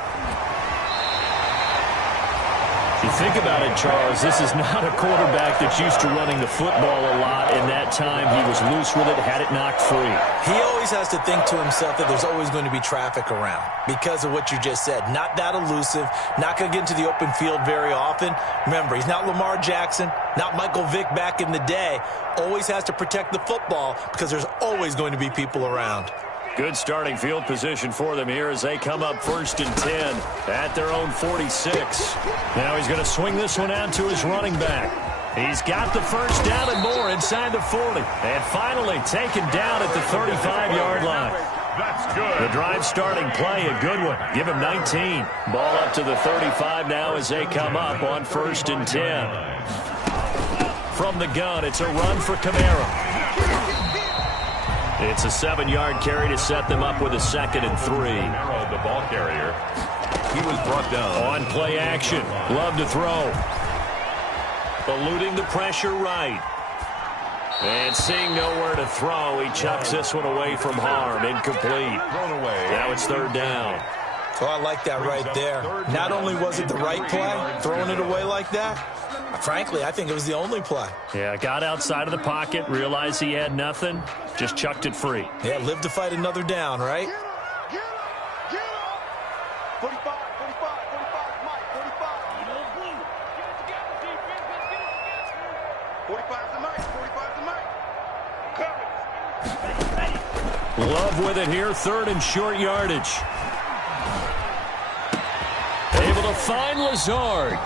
You think about it, Charles, this is not a quarterback that's used to running the football a lot, and that time he was loose with it, had it knocked free. He always has to think to himself that there's always going to be traffic around because of what you just said. Not that elusive, not going to get into the open field very often. Remember, he's not Lamar Jackson, not Michael Vick back in the day. Always has to protect the football because there's always going to be people around. Good starting field position for them here as they come up 1st and 10 at their own 46. Now he's going to swing this one out to his running back. He's got the first down and more inside the 40. And finally taken down at the 35-yard line. That's good. The drive starting play, a good one. Give him 19. Ball up to the 35 now as they come up on 1st and 10. From the gun, it's a run for Kamara. It's a 7-yard carry to set them up with a 2nd and 3. The ball carrier. He was brought down. On play action. Love to throw. Eluding the pressure right. And seeing nowhere to throw, he chucks this one away from harm. Incomplete. Thrown away. Now it's 3rd down. So I like that right there. Not only was it the right play, throwing it away like that, frankly, I think it was the only play. Yeah, got outside of the pocket, realized he had nothing, just chucked it free. Yeah, live to fight another down, right? Get up. 45, 45, 45, Mike, 45. 45's the Mike, 45's the Mike. Love with it here, 3rd and short yardage. Able to find Lazard.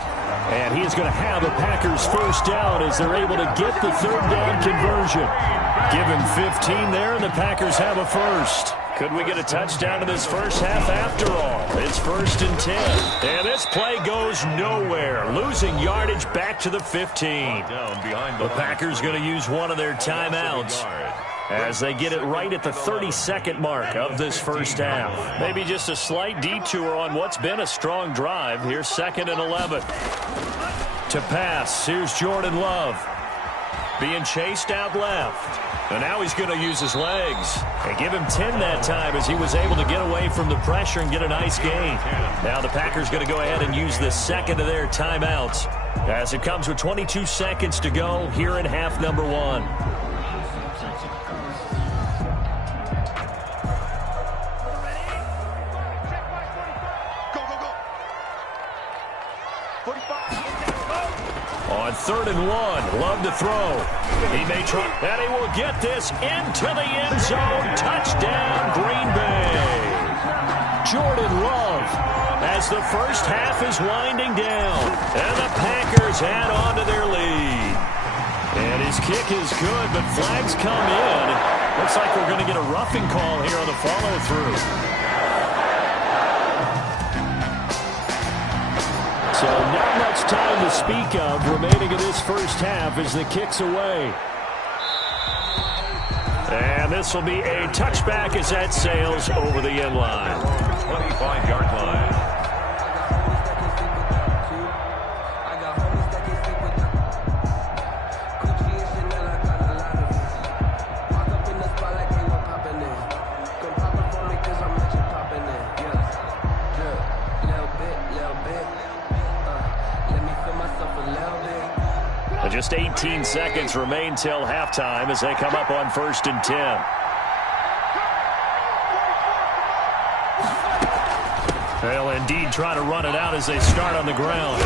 And he is going to have a Packers first down as they're able to get the 3rd down conversion. Give him 15 there, and the Packers have a first. Could we get a touchdown in this first half after all? It's 1st and 10. And this play goes nowhere. Losing yardage back to the 15. The Packers going to use one of their timeouts as they get it right at the 32nd mark of this first half. Maybe just a slight detour on what's been a strong drive. Here's 2nd and 11. To pass, here's Jordan Love. Being chased out left. And now he's going to use his legs. And give him 10 that time as he was able to get away from the pressure and get a nice gain. Now the Packers going to go ahead and use the 2nd of their timeouts as it comes with 22 seconds to go here in half number 1. On 3rd and 1, Love to throw. He may try, and he will get this into the end zone. Touchdown, Green Bay. Jordan Love as the first half is winding down, and the Packers add on to their lead. This kick is good, but flags come in. Looks like we're going to get a roughing call here on the follow-through. So not much time to speak of remaining in this first half as the kick's away. And this will be a touchback as that sails over the end line. 25-yard line. Just 18 seconds remain till halftime as they come up on 1st and 10. They'll indeed try to run it out as they start on the ground.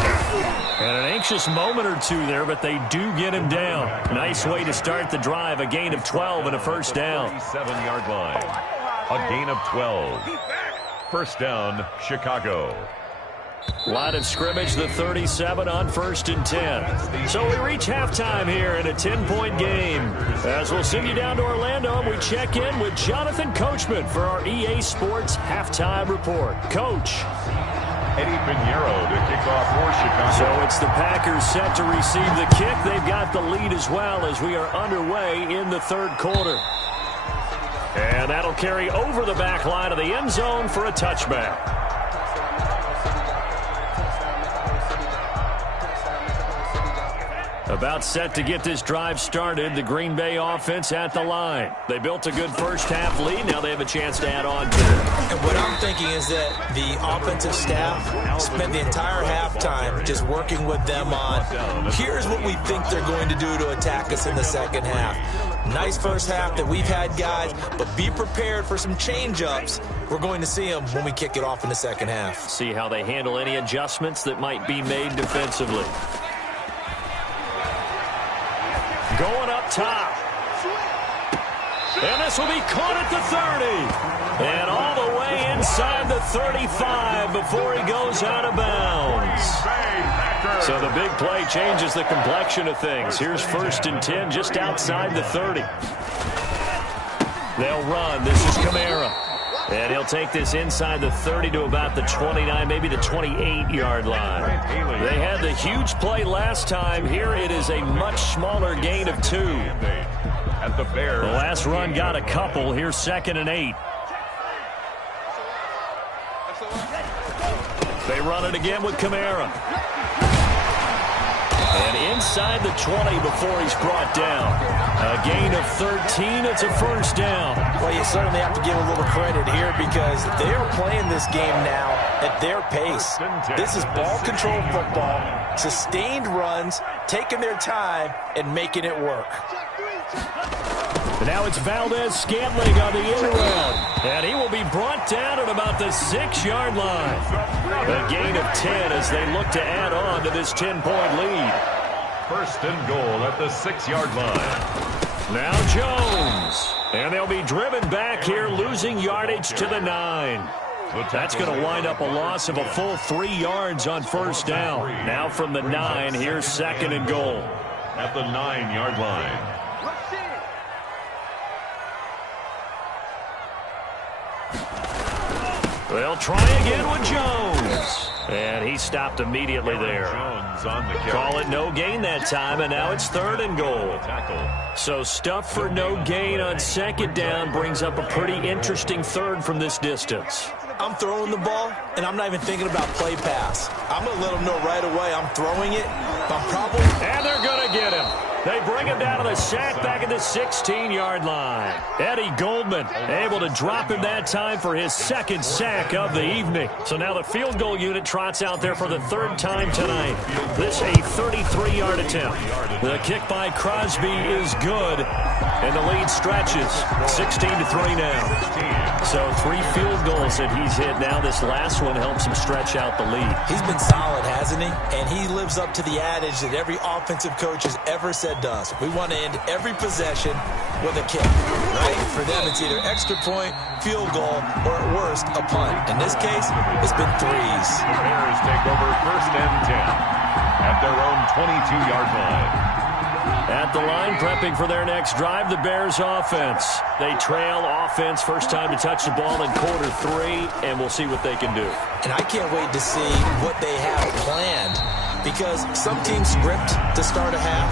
And an anxious moment or two there, but they do get him down. Nice way to start the drive. A gain of 12 and a first down. 7-yard line. A gain of 12. First down, Chicago. Line of scrimmage, the 37 on 1st and 10. So we reach halftime here in a 10-point game. As we'll send you down to Orlando, we check in with Jonathan Coachman for our EA Sports Halftime Report. Coach. Eddie Pinheiro to kick off for Chicago. So it's the Packers set to receive the kick. They've got the lead as well as we are underway in the third quarter. And that'll carry over the back line of the end zone for a touchback. About set to get this drive started, the Green Bay offense at the line. They built a good first-half lead. Now they have a chance to add on to it. And what I'm thinking is that the offensive staff spent the entire halftime just working with them on, here's what we think they're going to do to attack us in the second half. Nice first half that we've had, guys, but be prepared for some change-ups. We're going to see them when we kick it off in the second half. See how they handle any adjustments that might be made defensively. Going up top. And this will be caught at the 30. And all the way inside the 35 before he goes out of bounds. So the big play changes the complexion of things. Here's 1st and 10 just outside the 30. They'll run. This is Kamara. And he'll take this inside the 30 to about the 29, maybe the 28-yard line. They had the huge play last time. Here it is a much smaller gain of 2. At the Bears. The last run got a couple. Here's 2nd and 8. They run it again with Kamara. And inside the 20 before he's brought down. A gain of 13. It's a first down. Well, you certainly have to give a little credit here because they are playing this game now at their pace. This is ball control football, sustained runs, taking their time, and making it work. And now it's Valdez-Scantling on the end around. And he will be brought down at about the 6-yard line. A gain of 10 as they look to add on to this 10-point lead. 1st and goal at the 6-yard line. Now Jones. And they'll be driven back here, losing yardage to the 9. That's going to wind up a loss of a full 3 yards on first down. Now from the 9, here's 2nd and goal. At the 9-yard line. They'll try again with Jones. And he stopped immediately there. Call it no gain that time, and now it's 3rd and goal. So stuff for no gain on 2nd down brings up a pretty interesting 3rd from this distance. I'm throwing the ball, and I'm not even thinking about play pass. I'm going to let them know right away I'm throwing it. And they're going to get him. They bring him down to the sack back at the 16-yard line. Eddie Goldman able to drop him that time for his 2nd sack of the evening. So now the field goal unit trots out there for the 3rd time tonight. This a 33-yard attempt. The kick by Crosby is good, and the lead stretches 16-3 now. So 3 field goals that he's hit now. This last one helps him stretch out the lead. He's been solid, hasn't he? And he lives up to the adage that every offensive coach has ever said to us. We want to end every possession with a kick, right? For them, it's either extra point, field goal, or at worst, a punt. In this case, it's been 3s. The Bears take over 1st and 10 at their own 22-yard line. At the line, prepping for their next drive, the Bears offense. They trail offense, first time to touch the ball in quarter 3, and we'll see what they can do. And I can't wait to see what they have planned, because some teams script to start a half.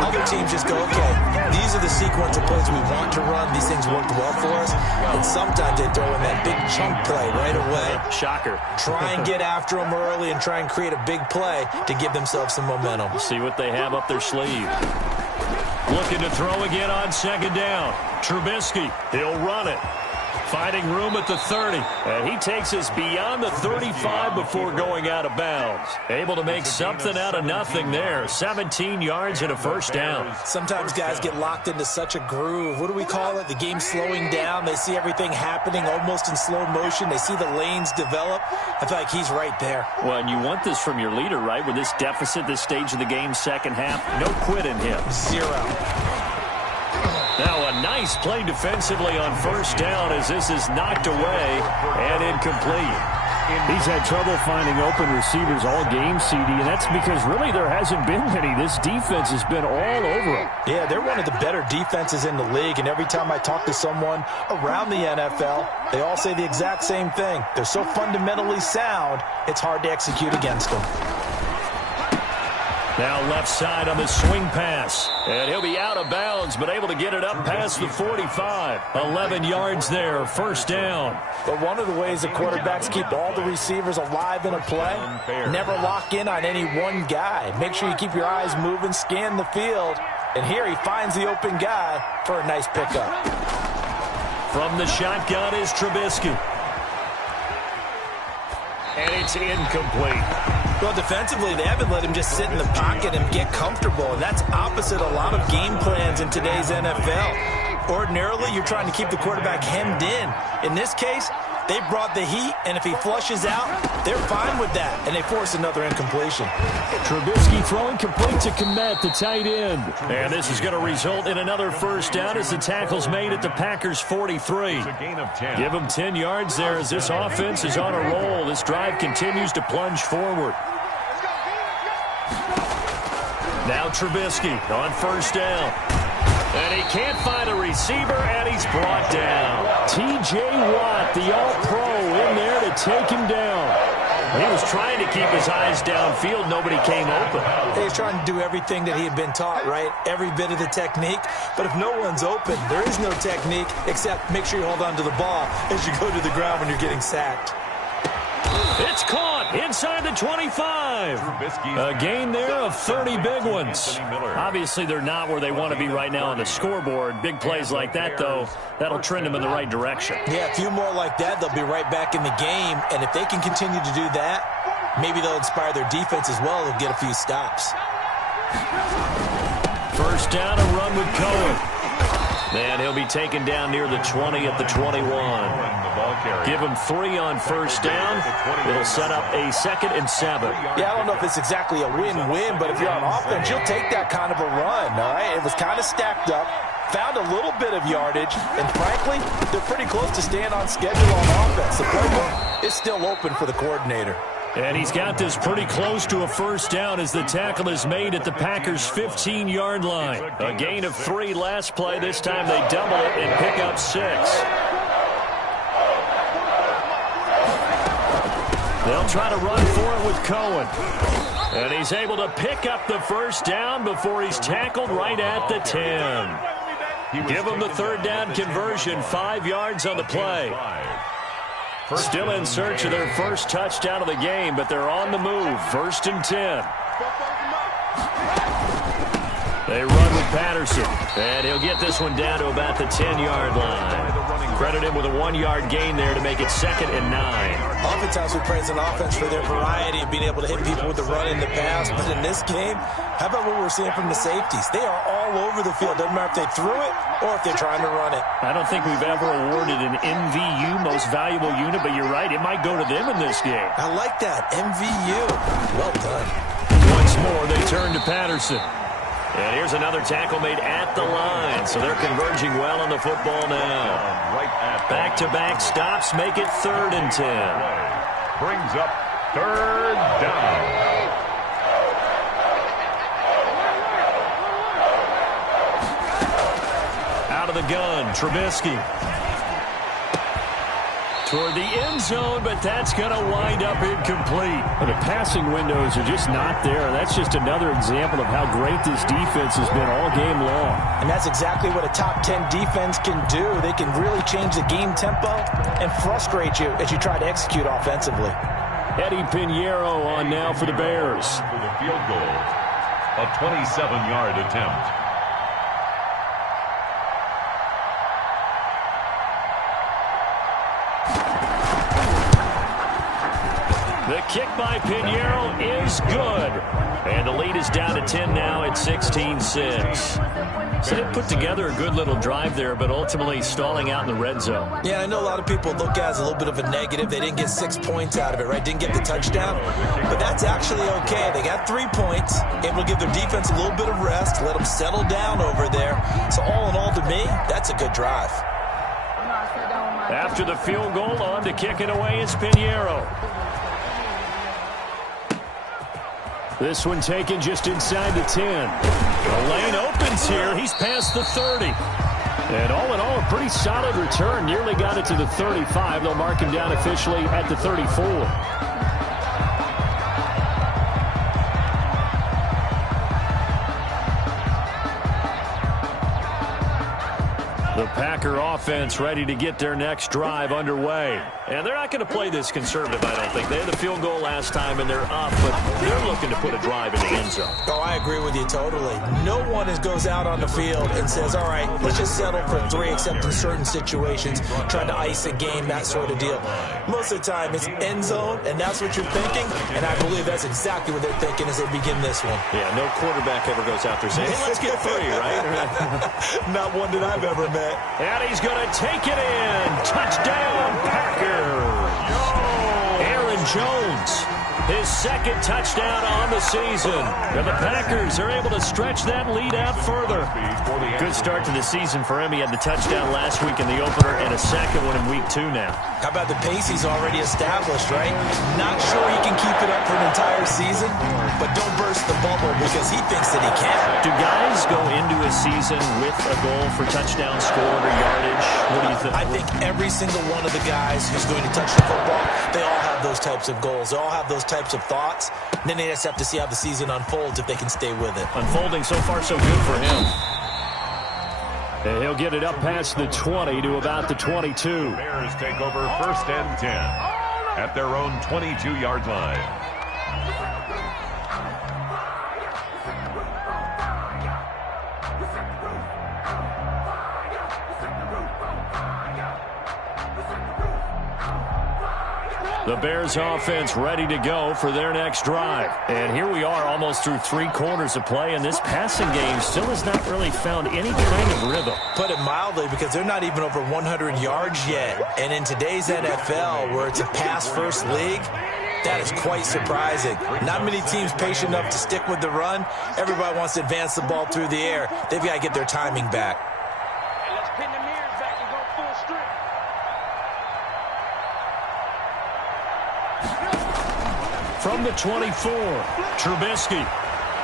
Other teams just go, okay, these are the sequence of plays we want to run. These things worked well for us. And sometimes they throw in that big chunk play right away. Shocker. Try and get after them early and try and create a big play to give themselves some momentum. See what they have up their sleeve. Looking to throw again on second down. Trubisky, he'll run it. Finding room at the 30. And he takes us beyond the 35 before going out of bounds. Able to make something out of nothing there. 17 yards and a first down. Sometimes guys get locked into such a groove. What do we call it? The game's slowing down. They see everything happening almost in slow motion. They see the lanes develop. I feel like he's right there. Well, and you want this from your leader, right? With this deficit, this stage of the game, second half, no quit in him. 0. Now a nice play defensively on first down as this is knocked away and incomplete. He's had trouble finding open receivers all game, CD, and that's because really there hasn't been many. This defense has been all over him. Yeah, they're one of the better defenses in the league, and every time I talk to someone around the NFL, they all say the exact same thing. They're so fundamentally sound, it's hard to execute against them. Now left side on the swing pass. And he'll be out of bounds, but able to get it up past the 45. 11 yards there, first down. But one of the ways the quarterbacks keep all the receivers alive in a play, never lock in on any one guy. Make sure you keep your eyes moving, scan the field. And here he finds the open guy for a nice pickup. From the shotgun is Trubisky. And it's incomplete. Well, defensively, they haven't let him just sit in the pocket and get comfortable, and that's opposite a lot of game plans in today's NFL. Ordinarily, you're trying to keep the quarterback hemmed in. In this case, they brought the heat, and if he flushes out, they're fine with that, and they force another incompletion. Trubisky throwing complete to Kmet, the tight end. And this is going to result in another first down as the tackle's made at the Packers' 43. Give them 10 yards there as this offense is on a roll. This drive continues to plunge forward. Now Trubisky on first down. And he can't find a receiver, and he's brought down. T.J. Watt, the All-Pro, in there to take him down. He was trying to keep his eyes downfield. Nobody came open. He's trying to do everything that he had been taught, right? Every bit of the technique. But if no one's open, there is no technique except make sure you hold on to the ball as you go to the ground when you're getting sacked. It's caught inside the 25. A gain there of 30 big ones. Obviously, they're not where they want to be right now on the scoreboard. Big plays like that, though, that'll trend them in the right direction. Yeah, a few more like that, they'll be right back in the game. And if they can continue to do that, maybe they'll inspire their defense as well. They'll get a few stops. First down, a run with Cohen. And he'll be taken down near the 20 at the 21. Give him 3 on first down. It'll set up a 2nd and 7. Yeah, I don't know if it's exactly a win-win, but if you're on offense, you'll take that kind of a run, all right? It was kind of stacked up, found a little bit of yardage, and frankly, they're pretty close to staying on schedule on offense. The playbook is still open for the coordinator. And he's got this pretty close to a first down as the tackle is made at the Packers' 15-yard line. A gain of 3 last play. This time they double it and pick up 6. They'll try to run for it with Cohen. And he's able to pick up the first down before he's tackled right at the 10. Give him the 3rd down conversion, 5 yards on the play. Still in search of their first touchdown of the game, but they're on the move. 1st and 10. They run with Patterson, and he'll get this one down to about the 10-yard line. Credit him with a 1-yard gain there to make it 2nd and 9. Oftentimes we praise an offense for their variety of being able to hit people with the run in the pass, but in this game, how about what we're seeing from the safeties? They are all over the field. Doesn't matter if they threw it or if they're trying to run it. I don't think we've ever awarded an MVU, most valuable unit, but you're right, it might go to them in this game. I like that, MVU. Well done. Once more, they turn to Patterson. And here's another tackle made at the line, so they're converging well on the football now. Back-to-back stops make it 3rd and 10. Brings up 3rd down. out of the gun. Trubisky toward the end zone, but that's going to wind up incomplete. Well, the passing windows are just not there. That's just another example of how great this defense has been all game long. And that's exactly what a top 10 defense can do. They can really change the game tempo and frustrate you as you try to execute offensively. Eddie Pinheiro on now for the Bears. For the field goal, a 27-yard attempt. The kick by Pinheiro is good. And the lead is down to 10 now at 16-6. So they put together a good little drive there, but ultimately stalling out in the red zone. Yeah, I know a lot of people look at it as a little bit of a negative. They didn't get 6 points out of it, right? Didn't get the touchdown. But that's actually okay. They got 3 points, able to give their defense a little bit of rest, let them settle down over there. So all in all, to me, that's a good drive. After the field goal, on to kick it away is Pinheiro. This one taken just inside the 10. The lane opens here. He's past the 30. And all in all, a pretty solid return. Nearly got it to the 35. They'll mark him down officially at the 34. The Packer offense ready to get their next drive underway. And they're not going to play this conservative, I don't think. They had the field goal last time, and they're up, but they're looking to put a drive in the end zone. Oh, I agree with you totally. No one goes out on the field and says, all right, let's just settle for 3, except in certain situations, trying to ice a game, that sort of deal. Most of the time, it's end zone, and that's what you're thinking, and I believe that's exactly what they're thinking as they begin this one. Yeah, no quarterback ever goes out there saying, hey, let's get 3, right? Not one that I've ever met. And he's going to take it in. Touchdown, Packers. Aaron Jones, his second touchdown on the season. And the Packers are able to stretch that lead out further. Good start to the season for him. He had the touchdown last week in the opener and a second one in week 2 now. How about the pace he's already established, right? Not sure he can keep it up for an entire season, but don't burst the bubble because he thinks that he can. Do guys go into a season with a goal for touchdown scored or yardage? What do you think? I think every single one of the guys who's going to touch the football, they all have those types of goals. They all have those types of thoughts. And then they just have to see how the season unfolds if they can stay with it. Unfolding so far so good for him. And he'll get it up past the 20 to about the 22. Bears take over 1st and 10 at their own 22-yard line. The Bears offense ready to go for their next drive. And here we are almost through 3 quarters of play, and this passing game still has not really found any kind of rhythm. Put it mildly, because they're not even over 100 yards yet. And in today's NFL, where it's a pass-first league, that is quite surprising. Not many teams patient enough to stick with the run. Everybody wants to advance the ball through the air. They've got to get their timing back. And let's pin the mirrors back and go full strength. From the 24, Trubisky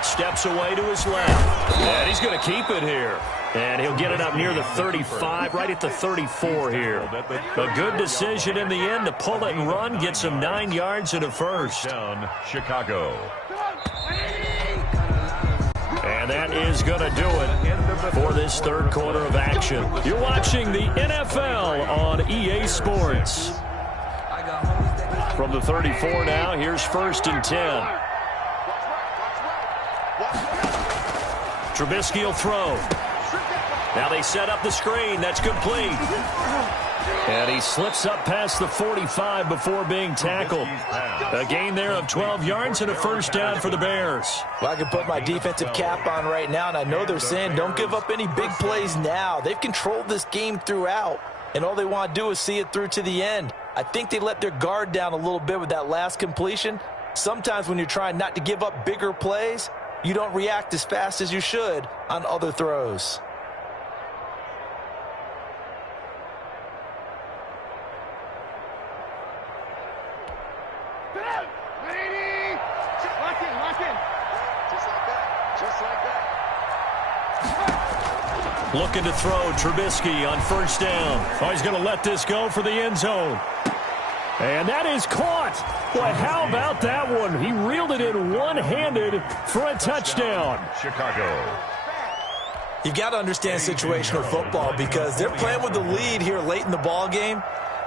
steps away to his left. And he's going to keep it here. And he'll get it up near the 35, right at the 34 here. A good decision in the end to pull it and run, get some 9 yards and a first. Down, Chicago. And that is going to do it for this 3rd quarter of action. You're watching the NFL on EA Sports. From the 34 now, here's 1st and 10. Trubisky will throw. Now they set up the screen. That's complete. And he slips up past the 45 before being tackled. A gain there of 12 yards and a first down for the Bears. Well, I can put my defensive cap on right now, and I know they're saying don't give up any big plays now. They've controlled this game throughout, and all they want to do is see it through to the end. I think they let their guard down a little bit with that last completion. Sometimes when you're trying not to give up bigger plays, you don't react as fast as you should on other throws. Looking to throw. Trubisky on first down. Oh, he's going to let this go for the end zone. And that is caught. Boy, how about that one? He reeled it in one-handed for a touchdown. Chicago. You've got to understand situational football because they're playing with the lead here late in the ball game.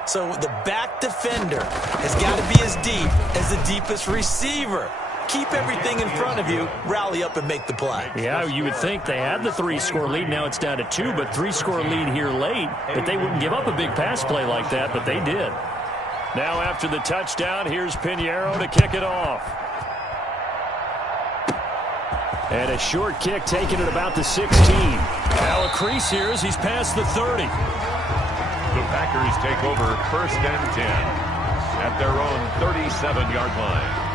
So the back defender has got to be as deep as the deepest receiver. Keep everything in front of you, rally up and make the play. Yeah, you would think they had the 3-score lead. Now it's down to 2, but 3-score lead here late. That they wouldn't give up a big pass play like that, but they did. Now after the touchdown, here's Pinheiro to kick it off. And a short kick taken at about the 16. Now a crease here as he's past the 30. The Packers take over first and 10 at their own 37-yard line.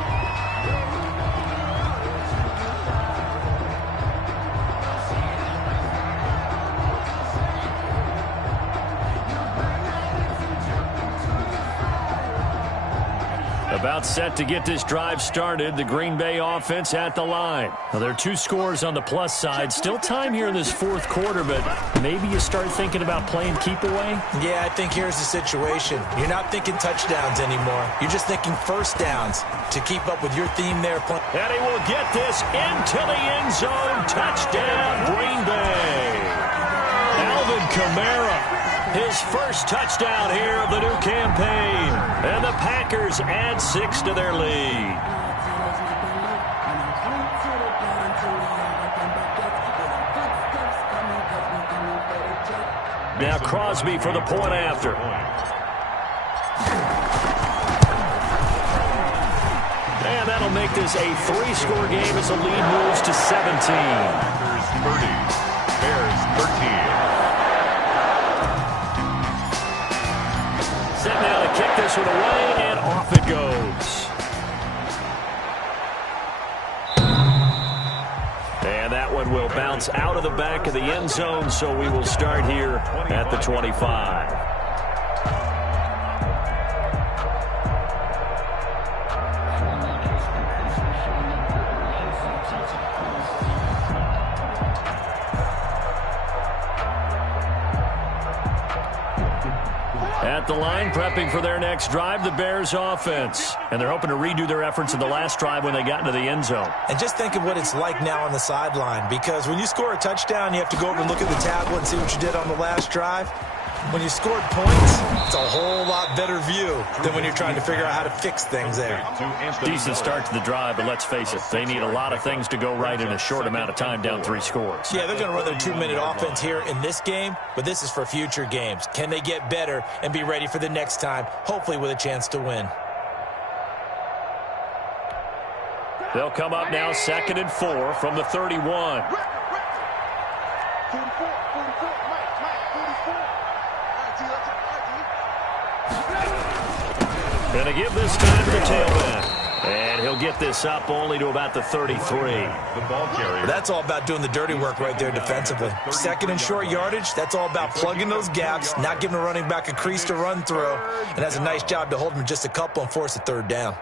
About set to get this drive started. The Green Bay offense at the line. Well, there are 2 scores on the plus side. Still time here in this fourth quarter, but maybe you start thinking about playing keep away? Yeah, I think here's the situation. You're not thinking touchdowns anymore. You're just thinking first downs to keep up with your theme there. And he will get this into the end zone. Touchdown, Green Bay. Alvin Kamara. His first touchdown here of the new campaign. And the Packers add 6 to their lead. Now Crosby for the point after. And that'll make this a 3-score game as the lead moves to 17. Packers 30, Bears 13. Set now to kick this one away, and off it goes. And that one will bounce out of the back of the end zone, so we will start here at the 25. At the line, prepping for their next drive, the Bears offense. And they're hoping to redo their efforts in the last drive when they got into the end zone. And just think of what it's like now on the sideline, because when you score a touchdown, you have to go over and look at the tablet and see what you did on the last drive. When you scored points, it's a whole lot better view than when you're trying to figure out how to fix things there. Decent start to the drive, but let's face it, they need a lot of things to go right in a short amount of time down 3 scores. Yeah, they're going to run their 2-minute offense here in this game, but this is for future games. Can they get better and be ready for the next time, hopefully with a chance to win? They'll come up now 2nd and 4 from the 31. Going to give this time to the tailback. And he'll get this up only to about the 33. The ball carrier. That's all about doing the dirty work right there defensively. 2nd and short yardage, that's all about plugging those gaps, not giving a running back a crease to run through, and has a nice job to hold him just a couple and force a 3rd down.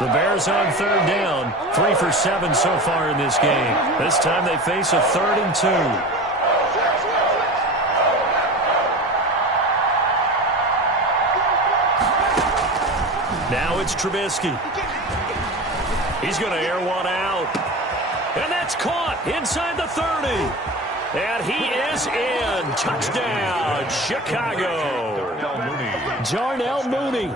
The Bears on 3rd down. 3 for 7 so far in this game. This time they face a 3rd and 2. Now it's Trubisky. He's going to air one out. And that's caught inside the 30. And he is in. Touchdown, Chicago. Darnell Mooney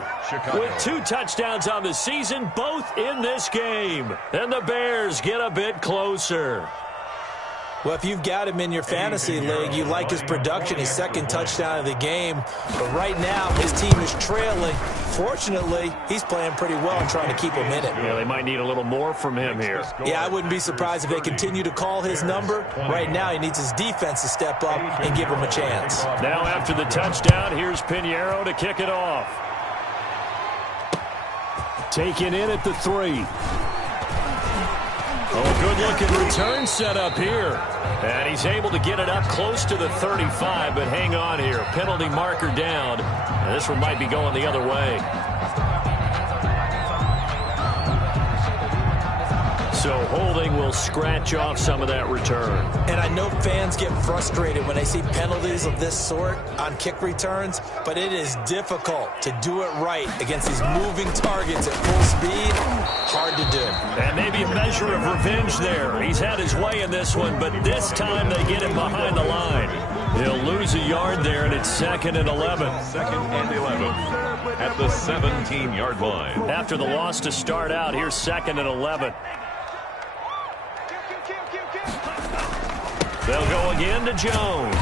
with 2 touchdowns on the season, both in this game. And the Bears get a bit closer. Well, if you've got him in your fantasy league, you like his production, his 2nd touchdown of the game. But right now, his team is trailing. Fortunately, he's playing pretty well and trying to keep him in it. Yeah, they might need a little more from him here. Yeah, I wouldn't be surprised if they continue to call his number. Right now, he needs his defense to step up and give him a chance. Now after the touchdown, here's Pinheiro to kick it off. Taken in at the 3. Oh, good-looking return set up here. And he's able to get it up close to the 35, but hang on here. Penalty marker down. And this one might be going the other way. So holding will scratch off some of that return. And I know fans get frustrated when they see penalties of this sort on kick returns, but it is difficult to do it right against these moving targets at full speed. Hard to do. And maybe a measure of revenge there. He's had his way in this one, but this time they get him behind the line. He'll lose a yard there, and it's 2nd and 11. 2nd and 11 at the 17-yard line. After the loss to start out, here's 2nd and 11. They'll go again to Jones.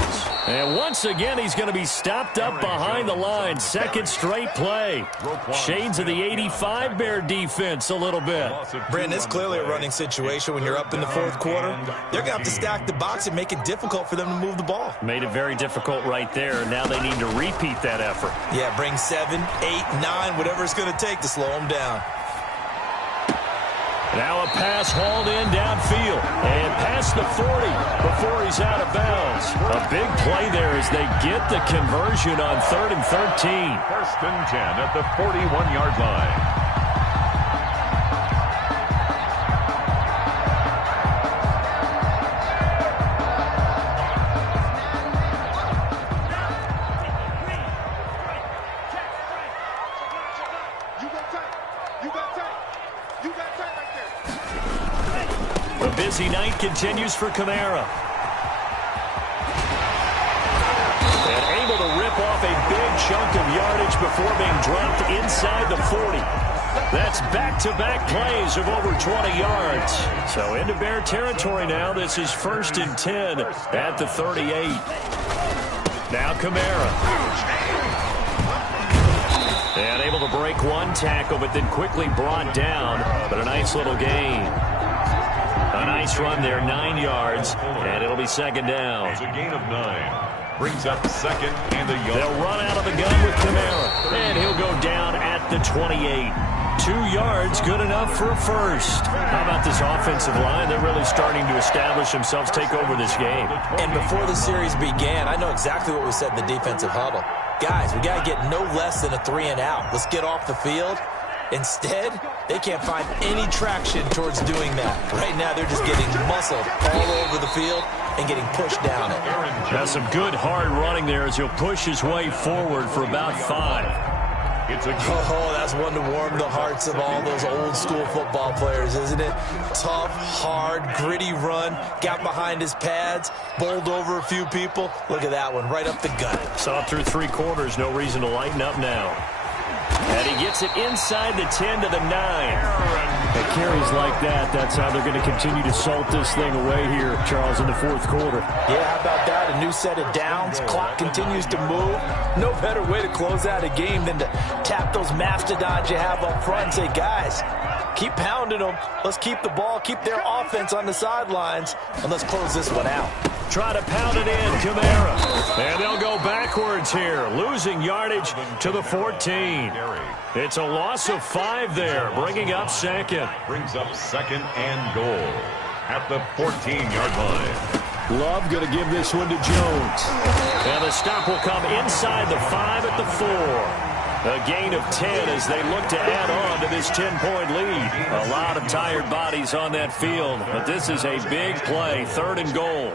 And once again, he's going to be stopped up behind the line. Second straight play. Shades of the 85 Bear defense a little bit. Brandon, it's clearly a running situation when you're up in the fourth quarter. They're going to have to stack the box and make it difficult for them to move the ball. Made it very difficult right there. Now they need to repeat that effort. Yeah, bring 7, 8, 9, whatever it's going to take to slow them down. Now a pass hauled in downfield and past the 40 before he's out of bounds. A big play there as they get the conversion on 3rd and 13. 1st and 10 at the 41-yard line. Busy night continues for Kamara. And able to rip off a big chunk of yardage before being dropped inside the 40. That's back-to-back plays of over 20 yards. So into Bear territory now. This is 1st and 10 at the 38. Now Kamara. And able to break one tackle, but then quickly brought down. But a nice little gain. A nice run there, 9 yards, and it'll be 2nd down. It's a gain of 9. Brings up 2nd and a yard. They'll run out of the gun with Kamara, and he'll go down at the 28. 2 yards, good enough for a first. How about this offensive line? They're really starting to establish themselves, take over this game. And before the series began, I know exactly what we said in the defensive huddle. Guys, we got to get no less than a 3 and out. Let's get off the field. Instead, they can't find any traction towards doing that. Right now, they're just getting muscled all over the field and getting pushed down it. That's some good hard running there as he'll push his way forward for about 5. Oh, that's one to warm the hearts of all those old school football players, isn't it? Tough, hard, gritty run, got behind his pads, bowled over a few people. Look at that one, right up the gut. Saw it through 3 quarters, no reason to lighten up now. And he gets it inside the 10 to the 9. At carries like that, that's how they're going to continue to salt this thing away here, Charles, in the fourth quarter. Yeah, how about that? A new set of downs. Clock continues to move. No better way to close out a game than to tap those mastodons you have up front and say, guys, keep pounding them. Let's keep the ball, keep their offense on the sidelines, and let's close this one out. Try to pound it in, Kamara. And they'll go backwards here, losing yardage to the 14. It's a loss of 5 there, bringing up 2nd. Brings up 2nd and goal at the 14-yard line. Love going to give this one to Jones. And the stop will come inside the 5 at the 4. A gain of 10 as they look to add on to this 10-point lead. A lot of tired bodies on that field, but this is a big play, 3rd and goal.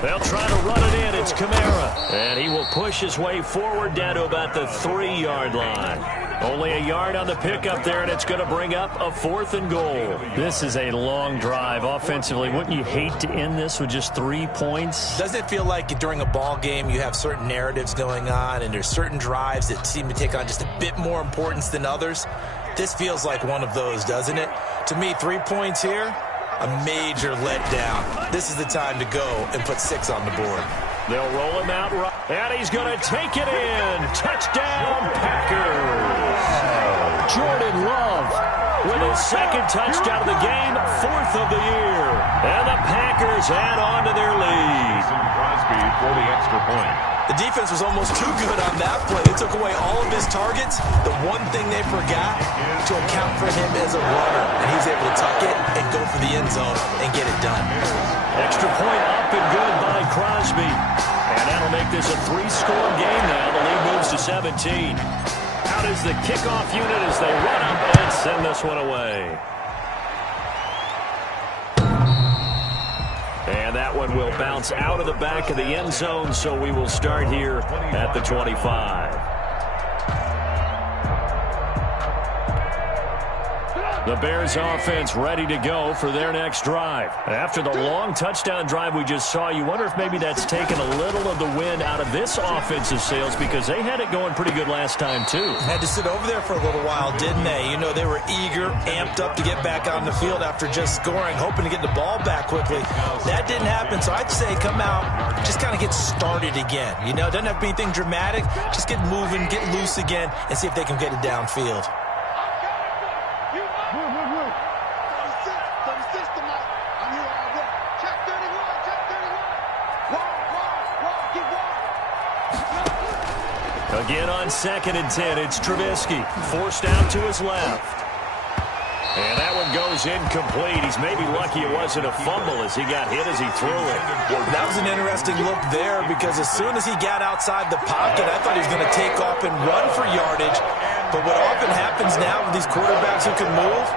They'll try to run it in. It's Kamara. And he will push his way forward down to about the 3-yard line. Only a yard on the pickup there, and it's going to bring up a 4th and goal. This is a long drive offensively. Wouldn't you hate to end this with just 3 points? Doesn't it feel like during a ball game you have certain narratives going on and there's certain drives that seem to take on just a bit more importance than others? This feels like one of those, doesn't it? To me, 3 points here, a major letdown. This is the time to go and put 6 on the board. They'll roll him out, and he's going to take it in. Touchdown, Packers. Jordan Love with his 2nd touchdown of the game, 4th of the year. And the Packers add on to their lead. Crosby for the extra point. The defense was almost too good on that play. They took away all of his targets. The one thing they forgot to account for him as a runner, and he's able to tuck it and go for the end zone and get it done. Extra point up and good by Crosby. And that'll make this a 3-score game now. The lead moves to 17. Out is the kickoff unit as they run up and send this one away. And that one will bounce out of the back of the end zone, so we will start here at the 25. The Bears offense ready to go for their next drive. After the long touchdown drive we just saw, you wonder if maybe that's taken a little of the wind out of this offensive sails because they had it going pretty good last time too. Had to sit over there for a little while, didn't they? You know, they were eager, amped up to get back on the field after just scoring, hoping to get the ball back quickly. That didn't happen, so I'd say come out, just kind of get started again. You know, doesn't have to be anything dramatic. Just get moving, get loose again, and see if they can get it downfield. Again on 2nd and 10, it's Trubisky, forced out to his left. And that one goes incomplete. He's maybe lucky it wasn't a fumble as he got hit as he threw it. That was an interesting look there because as soon as he got outside the pocket, I thought he was going to take off and run for yardage. But what often happens now with these quarterbacks who can move,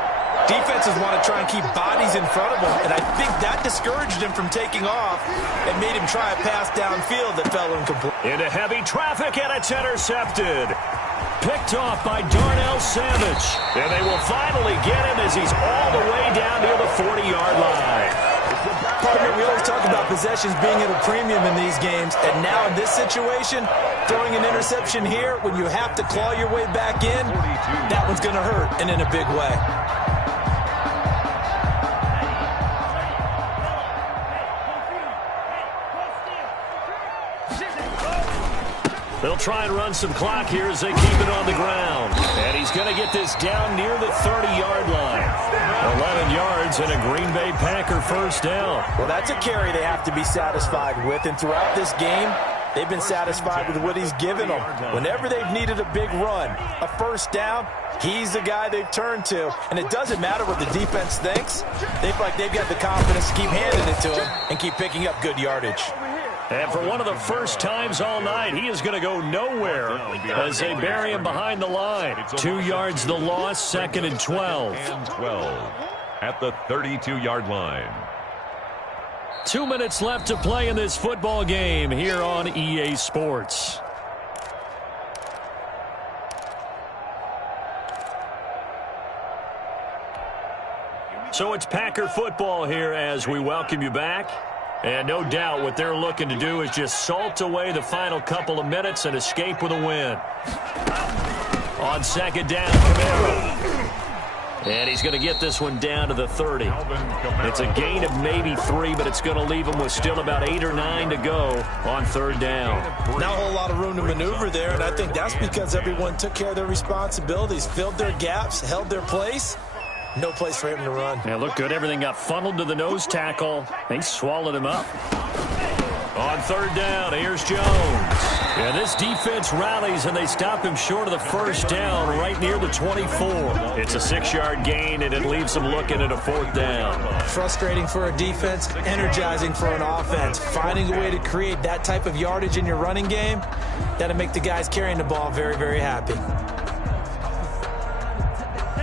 defenses want to try and keep bodies in front of them, and I think that discouraged him from taking off and made him try a pass downfield that fell incomplete. Into heavy traffic, and it's intercepted. Picked off by Darnell Savage. And they will finally get him as he's all the way down near the 40-yard line. Partner, we always talk about possessions being at a premium in these games, and now in this situation, throwing an interception here when you have to claw your way back in, that one's going to hurt, and in a big way. They'll try and run some clock here as they keep it on the ground. And he's going to get this down near the 30-yard line. 11 yards and a Green Bay Packer first down. Well, that's a carry they have to be satisfied with. And throughout this game, they've been satisfied with what he's given them. Whenever they've needed a big run, a first down, he's the guy they've turned to. And it doesn't matter what the defense thinks. They feel like they've got the confidence to keep handing it to him and keep picking up good yardage. And for one of the first times all night, he is going to go nowhere as they bury him behind the line. 2 yards the loss, 2nd and 12. And 12 at the 32-yard line. 2 minutes left to play in this football game here on EA Sports. So it's Packer football here as we welcome you back. And no doubt what they're looking to do is just salt away the final couple of minutes and escape with a win. On 2nd down, Kamara. And he's going to get this one down to the 30. It's a gain of maybe 3, but it's going to leave him with still about 8 or 9 to go on 3rd down. Not a whole lot of room to maneuver there, and I think that's because everyone took care of their responsibilities, filled their gaps, held their place. No place for him to run. Yeah, looked good. Everything got funneled to the nose tackle. They swallowed him up. On 3rd down, here's Jones. Yeah, this defense rallies, and they stop him short of the first down right near the 24. It's a 6-yard gain, and it leaves them looking at a 4th down. Frustrating for a defense, energizing for an offense. Finding a way to create that type of yardage in your running game, that'll make the guys carrying the ball very, very happy.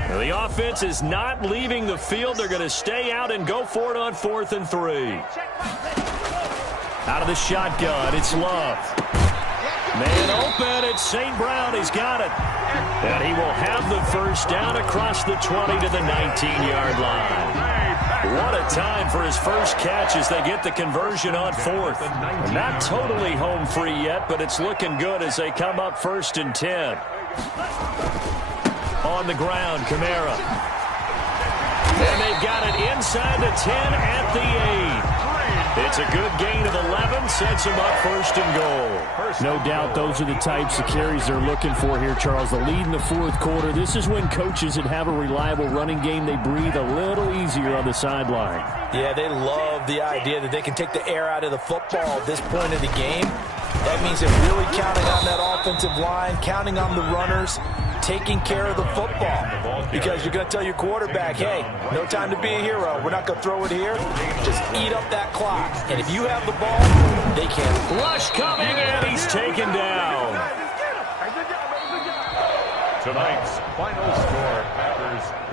The offense is not leaving the field. They're going to stay out and go for it on 4th and 3. Out of the shotgun, it's Love. Man open, it's St. Brown. He's got it. And he will have the first down across the 20 to the 19-yard line. What a time for his first catch as they get the conversion on 4th. Not totally home free yet, but it's looking good as they come up 1st and 10. On the ground, Kamara. And they've got it inside the 10 at the 8. It's a good gain of 11, sets them up 1st and goal. No doubt those are the types of carries they're looking for here, Charles. The lead in the 4th quarter. This is when coaches that have a reliable running game, they breathe a little easier on the sideline. Yeah, they love the idea that they can take the air out of the football at this point of the game. That means they're really counting on that offensive line, counting on the runners, taking care of the football. Because you're going to tell your quarterback, hey, no time to be a hero. We're not going to throw it here. Just eat up that clock. And if you have the ball, they can't. Rush coming, and he's taken down. Tonight's final score, Packers